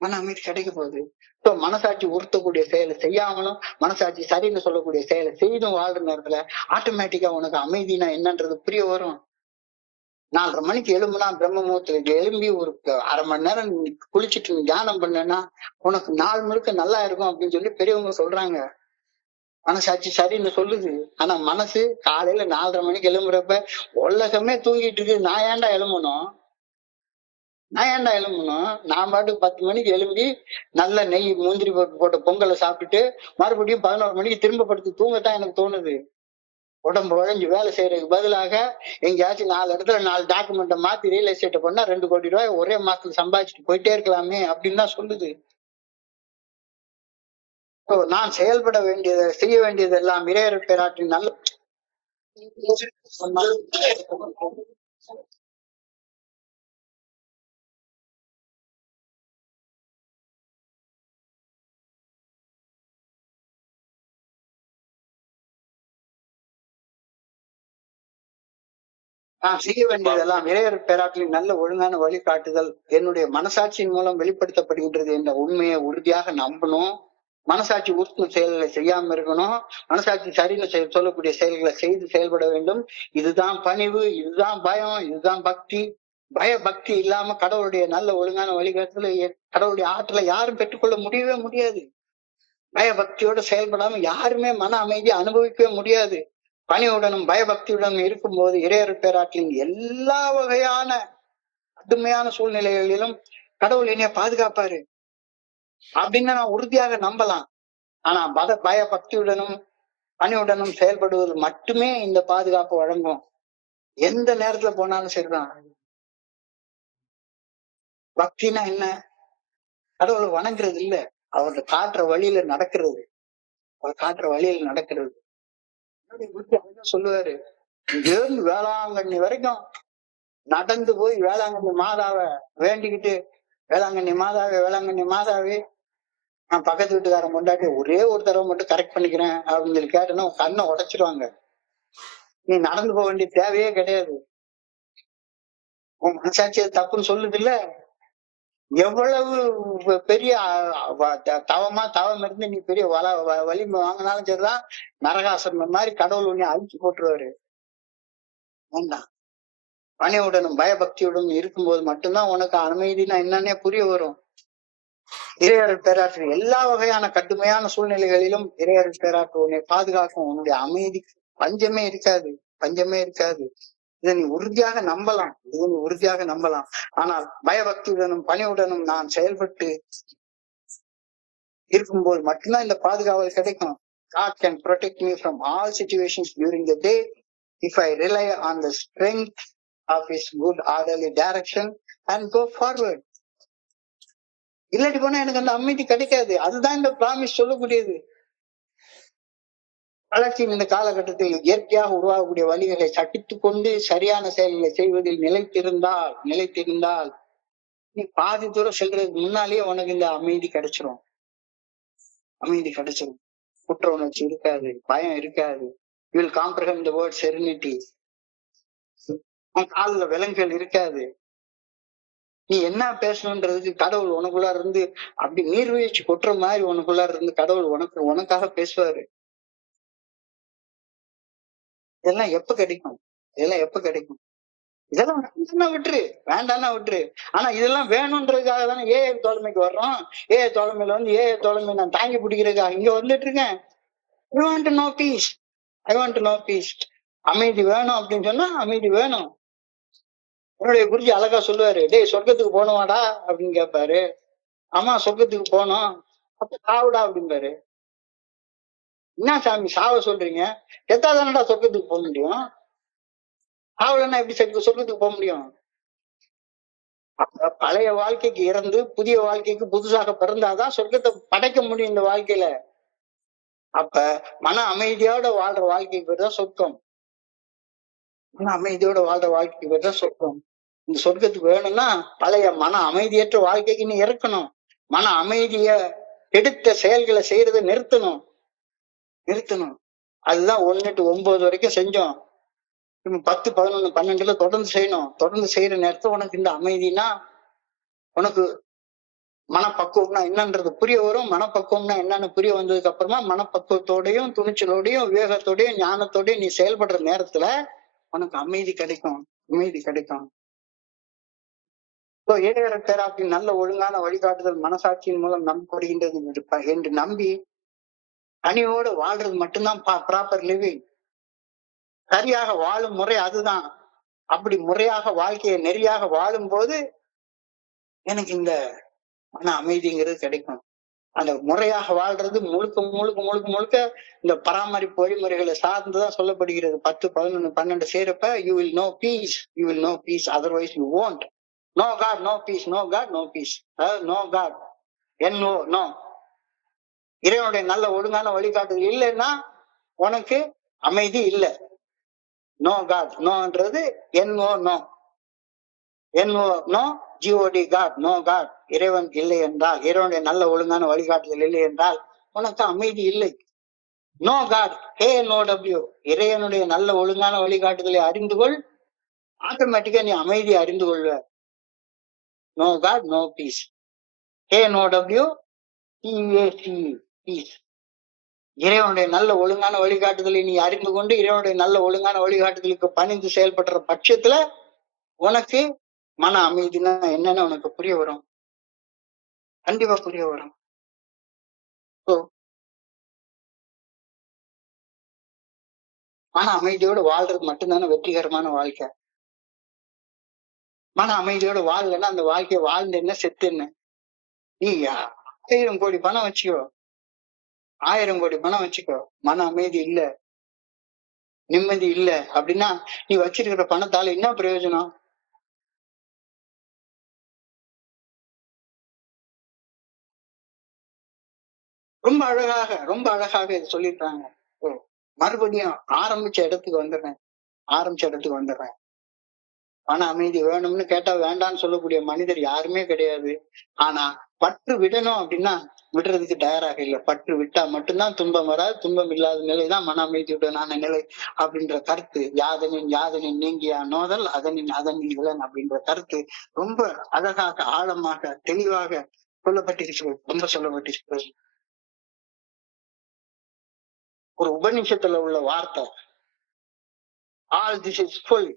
மன அமைதி கிடைக்க போகுது. இப்போ மனசாட்சி உறுத்தக்கூடிய செயலை செய்யாமலும், மனசாட்சி சரின்னு சொல்லக்கூடிய செயலை செய்தும் வாழ்ற நேரத்துல ஆட்டோமேட்டிக்கா உனக்கு அமைதினா என்னன்றது புரிய வரும். 4:30 மணிக்கு எழும்புனா பிரம்ம முகூர்த்தத்துக்கு எழும்பி ஒரு 1/2 மணி நேரம் குளிச்சுட்டு தியானம் பண்ணேன்னா உனக்கு நாள் முழுக்க நல்லா இருக்கும் அப்படின்னு சொல்லி பெரியவங்க சொல்றாங்க. மனசாட்சி சரின்னு சொல்லுது. ஆனா மனசு காலையில 4:30 மணிக்கு எழும்புறப்ப உலகமே தூங்கிட்டு இருக்கு. நான் ஏன்டா எழும்பணும்? நான் பாட்டுக்கு 10 மணிக்கு எழும்பி நல்ல நெய் முந்திரி போட்ட பொங்கலை சாப்பிட்டுட்டு மறுபடியும் 11 மணிக்கு திரும்ப படுத்து தூங்கத்தான் எனக்கு தோணுது. உடம்பு உழைஞ்சு வேலை செய்யறதுக்கு பதிலாக எங்கேயாச்சும் 4 இடத்துல 4 டாக்குமெண்ட்டை மாத்தி ரியல் எஸ்டேட் பண்ணா 2 கோடி ரூபாய் ஒரே மாசத்துல சம்பாதிச்சுட்டு போயிட்டே இருக்கலாமே அப்படின்னு தான் சொல்லுது. நான் செய்ய வேண்டியது எல்லாம் இறையர் பேராற்றின் நல்ல நான் செய்ய வேண்டியதெல்லாம் இறையர் பேராற்றின் நல்ல ஒழுங்கான வழிகாட்டுதல் என்னுடைய மனசாட்சியின் மூலம் வெளிப்படுத்தப்படுகின்றது என்ற உண்மையை உறுதியாக நம்பணும். மனசாட்சி உறுத்தும் செயல்களை செய்யாம இருக்கணும். மனசாட்சி சரின்னு சொல்லக்கூடிய செயல்களை செய்து செயல்பட வேண்டும். இதுதான் பணிவு, இதுதான் பயம், இதுதான் பக்தி. பக்தி இல்லாம கடவுளுடைய நல்ல ஒழுங்கான வழிகாட்டுதல, கடவுளுடைய ஆற்றலை யாரும் பெற்றுக்கொள்ள முடியவே முடியாது. பயபக்தியோட செயல்படாம யாருமே மன அமைதியை அனுபவிக்கவே முடியாது. பணிவுடனும் பயபக்தியுடனும் இருக்கும்போது இறையர் பேராற்றின் எல்லா வகையான கடுமையான சூழ்நிலைகளிலும் கடவுள் என்னைய பாதுகாப்பாரு அப்படின்னு நான் உறுதியாக நம்பலாம். ஆனா பயபக்தியுடனும் பணிவுடனும் செயல்படுவது மட்டுமே இந்த பாதுகாப்பு வழங்கும். எந்த நேரத்துல போனாலும் சரிதான். பக்தினா என்ன? கடவுளை வணங்குறது இல்ல, அவர் காட்டுற வழியில நடக்கிறது. சொல்லுவாரு, இங்கிருந்து வேளாங்கண்ணி வரைக்கும் நடந்து போய் வேளாங்கண்ணி மாதாவை வேண்டிக்கிட்டு, வேளாங்கண்ணி மாதாவே நான் பக்கத்து வீட்டுக்காரன் கொண்டாட்டி ஒரே ஒரு தடவை மட்டும் கரெக்ட் பண்ணிக்கிறேன் அப்படின்னு சொல்லி கேட்டேன்னா கண்ணை உடைச்சிருவாங்க. நீ நடந்து போக வேண்டிய தேவையே கிடையாது. உன் மனசாட்சி தப்புன்னு சொல்லுது இல்ல. எவ்வளவு பெரிய தவம் இருந்து நீ பெரிய வலிமை வாங்கினாலும் சரிதான், நரகாசுரன் மாதிரி கடவுள் உன்னை அழிச்சு போட்டுருவாரு. வேண்டாம். பணிவுடனும் பயபக்தியுடனும் இருக்கும்போது மட்டும்தான் உனக்கு அமைதினா என்னன்னே புரிய வரும். இறையருள் பேராற்று எல்லா வகையான கடுமையான சூழ்நிலைகளிலும் இறையருள் பேராற்று உன்னை பாதுகாக்கும். உன்னுடைய அமைதி பஞ்சமே இருக்காது, பஞ்சமே இருக்காது. இதை நீ உறுதியாக நம்பலாம், இதை நீ உறுதியாக நம்பலாம். ஆனால் பயபக்தியுடனும் பணிவுடனும் நான் செயல்பட்டு இருக்கும்போது மட்டும்தான் இந்த பாதுகாவல் கிடைக்கும். God can protect me from all situations during the day if I rely on the strength of his good orderly direction and go forward. இல்லாட்டி போனா எனக்கு அந்த அமைதி கிடைக்காது. அதுதான் இந்த பிராமிஸ் சொல்லக்கூடியது. வளர்ச்சியின் இந்த காலகட்டத்தில் இயற்கையாக உருவாகக்கூடிய வழிகளை சகித்துக் கொண்டு சரியான செயல்களை செய்வதில் நிலைத்திருந்தால் நீ பாதி தூரம் செல்றதுக்கு முன்னாலேயே உனக்கு இந்த அமைதி கிடைச்சிரும். அமைதி கிடைச்சிரும். குற்ற உணர்ச்சி இருக்காது, பயம் இருக்காது. You will comprehend the word serenity. காலில் விலங்குகள் இருக்காது. நீ என்ன பேசணுன்றதுக்கு கடவுள் உனக்குள்ளார இருந்து அப்படி நீர்வீழ்ச்சி கொட்டுற மாதிரி உனக்குள்ளார இருந்து கடவுள் உனக்காக பேசுவாரு. இதெல்லாம் எப்ப கிடைக்கும்? இதெல்லாம் எப்ப கிடைக்கும்? இதெல்லாம் விட்டுரு, வேண்டாம்னா விட்டுரு. ஆனா இதெல்லாம் வேணும்ன்றதுக்காக தானே ஏஐ தோழமைக்கு வர்றோம். ஏஐ தோழமையில வந்து ஏஐ தோழமை நான் தாங்கி பிடிக்கிறதுக்காக இங்க வந்துட்டு இருக்கேன். I want to know peace. I want to know peace. அமைதி வேணும் அப்படின்னு சொன்னா அமைதி வேணும். என்னுடைய குருஜி அழகா சொல்லுவாரு, டேய் சொர்க்கத்துக்கு போனவாடா அப்படின்னு கேட்பாரு. ஆமா சொர்க்கத்துக்கு போனோம். அப்ப சாவுடா அப்படின்பாரு. என்ன சாமி சாவ சொல்றீங்க? செத்தாதானடா சொர்க்கத்துக்கு போக முடியும். சாவலன்னா எப்படி சொர்க்கத்துக்கு போக முடியும்? அப்ப பழைய வாழ்க்கைக்கு இறந்து புதிய வாழ்க்கைக்கு புதுசாக பிறந்தாதான் சொர்க்கத்தை படைக்க முடியும் இந்த வாழ்க்கையில. அப்ப மன அமைதியோட வாழ்ற வாழ்க்கைக்கு பேர் தான் சொர்க்கம். மன அமைதியோட வாழ்ற வாழ்க்கைக்கு பேர் தான் சொர்க்கம். இந்த சொர்க்கத்துக்கு வேணும்னா பழைய மன அமைதியற்ற வாழ்க்கைக்கு நீ இறக்கணும். மன அமைதிய எடுத்த செயல்களை செய்யறதை நிறுத்தணும். அதுதான் 1 to 9 வரைக்கும் செஞ்சோம். 10, 11, 12 தொடர்ந்து செய்யணும். தொடர்ந்து செய்யற நேரத்துல உனக்கு இந்த அமைதினா உனக்கு மனப்பக்குவம்னா என்னன்றது புரிய வரும். மனப்பக்குவம்னா என்னன்னு புரிய வந்ததுக்கு அப்புறமா மனப்பக்குவத்தோடையும் துணிச்சலோடையும் விவேகத்தோடையும் ஞானத்தோடையும் நீ செயல்படுற நேரத்துல உனக்கு அமைதி கிடைக்கும். இடையற பேராற்றி நல்ல ஒழுங்கான வழிகாட்டுதல் மனசாட்சியின் மூலம் நம்பப்படுகின்றது என்று நம்பி பணியோடு வாழ்றது மட்டும்தான் ப்ராப்பர் லிவிங். சரியாக வாழும் முறை அதுதான். அப்படி முறையாக வாழ்க்கையை நெறியாக வாழும் போது எனக்கு இந்த மன அமைதிங்கிறது கிடைக்கும். அந்த முறையாக வாழ்றது முழுக்க இந்த பராமரிப்பு வழிமுறைகளை சார்ந்துதான் சொல்லப்படுகிறது. 10, 11, 12 செய்யறப்ப you will know peace, otherwise you won't. No God, no peace, no God, no peace. No God, no. இறைவனுடைய நல்ல ஒழுங்கான வழிகாட்டுதல் இல்லைன்னா உனக்கு அமைதி இல்லை. நோ காட், நோன்றது NO, GOD, God, no God. இறைவன் இல்லை என்றால், இறைவனுடைய நல்ல ஒழுங்கான வழிகாட்டுதல் இல்லை என்றால் உனக்கு அமைதி இல்லை. நோ காட், KNOW, இறைவனுடைய நல்ல ஒழுங்கான வழிகாட்டுதலை அறிந்து கொள், ஆட்டோமேட்டிக்கா நீ அமைதியை அறிந்து கொள்வ. No God, no peace. KNOW, peace. இறைவனுடைய நல்ல ஒழுங்கான வழிகாட்டுதலை நீ அறிந்து கொண்டு இறைவனுடைய நல்ல ஒழுங்கான வழிகாட்டுதலுக்கு பணிந்து செயல்படுற பட்சத்துல உனக்கு மன அமைதினா என்னன்னு உனக்கு புரிய வரும். கண்டிப்பா புரிய வரும். மன அமைதியோடு வாழ்றது மட்டும்தானே வெற்றிகரமான வாழ்க்கை. மன அமைதியோடு வாழலன்னா அந்த வாழ்க்கையை வாழ்ந்து என்ன செத்து என்ன? நீ 1000 கோடி பணம் வச்சுக்கோ, 1000 கோடி பணம் வச்சுக்கோ, மன அமைதி இல்ல, நிம்மதி இல்ல அப்படின்னா நீ வச்சிருக்கிற பணத்தால என்ன பிரயோஜனம்? ரொம்ப அழகாக இது சொல்லிருக்காங்க. மறுபடியும் ஆரம்பிச்ச இடத்துக்கு வந்துடுறேன். மன அமைதி வேணும்னு கேட்டா வேண்டான்னு சொல்லக்கூடிய மனிதர் யாருமே கிடையாது. ஆனா பற்று விடணும் அப்படின்னா விடுறதுக்கு தயாராக இல்லை. பற்று விட்டா மட்டும்தான் துன்பம் வராது. துன்பம் இல்லாத நிலைதான் மன அமைதியுடனான நிலை அப்படின்ற கருத்து. யாதனின் நீங்கியா நோதல் அதனின் இளன் அப்படின்ற கருத்து ரொம்ப அழகாக ஆழமாக தெளிவாக சொல்லப்பட்டிருக்கிறது. ஒரு உபநிஷத்துல உள்ள வார்த்தை, all this is full,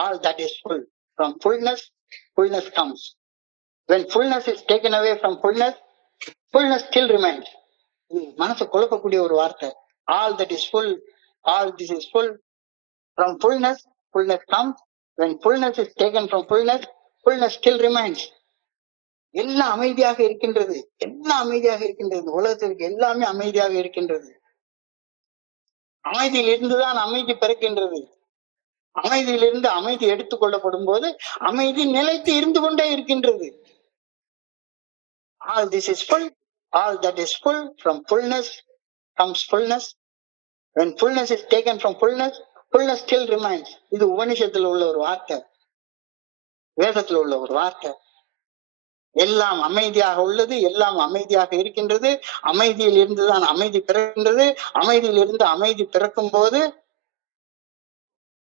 All that is full. From fullness, fullness comes. When fullness is taken away from fullness, fullness still remains. மனசு குழப்பக்கூடிய ஒரு வார்த்தை. All that is full, all this is full. From fullness, fullness comes. When fullness is taken from fullness, fullness still remains. எல்லாம் அமைதியாக இருக்கின்றது, எல்லாம் அமைதியாக இருக்கின்றது. உலகத்திற்கு எல்லாமே அமைதியாக இருக்கின்றது. அமைதியில் இருந்துதான் அமைதி பிறக்கின்றது. அமைதியிலிருந்து அமைதி எடுத்துக் கொள்ளப்படும் போது அமைதி நிலைத்து இருந்து கொண்டே இருக்கின்றது. All this is full, all that is full. From fullness comes fullness. When fullness is taken from fullness, fullness still remains. இது உபனிஷத்துல உள்ள ஒரு வார்த்தை, வேதத்துல உள்ள ஒரு வார்த்தை. எல்லாம் அமைதியாக உள்ளது, எல்லாம் அமைதியாக இருக்கின்றது. அமைதியில் இருந்துதான் அமைதி பிறக்கின்றது. அமைதியில் இருந்து அமைதி பிறக்கும் போது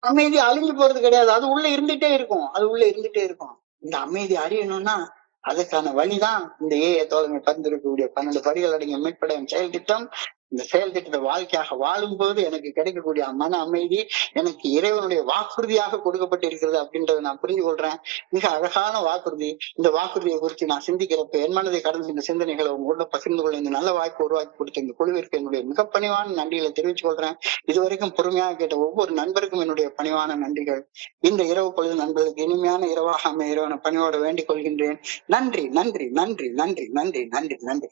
அமைதி அழிஞ்சு போறது கிடையாது, அது உள்ள இருந்துட்டே இருக்கும், அது உள்ள இருந்துட்டே இருக்கும். இந்த அமைதி அறியணும்னா அதுக்கான வழிதான் இந்த தோழமை பரிந்துரைக்கக்கூடிய 12 படிகள் அடங்கிய மீட்படையும் செயல் திட்டம். இந்த செயல் திட்டத்தை வாழ்க்கையாக வாழும் போது எனக்கு கிடைக்கக்கூடிய மன அமைதி எனக்கு இறைவனுடைய வாக்குறுதியாக கொடுக்கப்பட்டிருக்கிறது அப்படின்றத நான் புரிஞ்சு கொள்றேன். மிக அழகான வாக்குறுதி. இந்த வாக்குறுதியை குறித்து நான் சிந்திக்கிறப்ப என் மனதை கடந்து இந்த சிந்தனைகளை உங்களோட பகிர்ந்து கொள்ள இந்த நல்ல வாய்ப்பு உருவாக்கி கொடுத்த இந்த குழுவிற்கு என்னுடைய மிக பணிவான நன்றிகளை தெரிவித்துக் கொள்றேன். இதுவரைக்கும் பொறுமையாக கேட்ட ஒவ்வொரு நண்பருக்கும் என்னுடைய பணிவான நன்றிகள். இந்த இரவு பொழுது நண்பர்களுக்கு இனிமையான இரவாக அமைய இறைவனை பணியோட வேண்டிக் கொள்கின்றேன். நன்றி, நன்றி, நன்றி, நன்றி, நன்றி, நன்றி, நன்றி.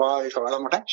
வாழ்க வளமுடன்.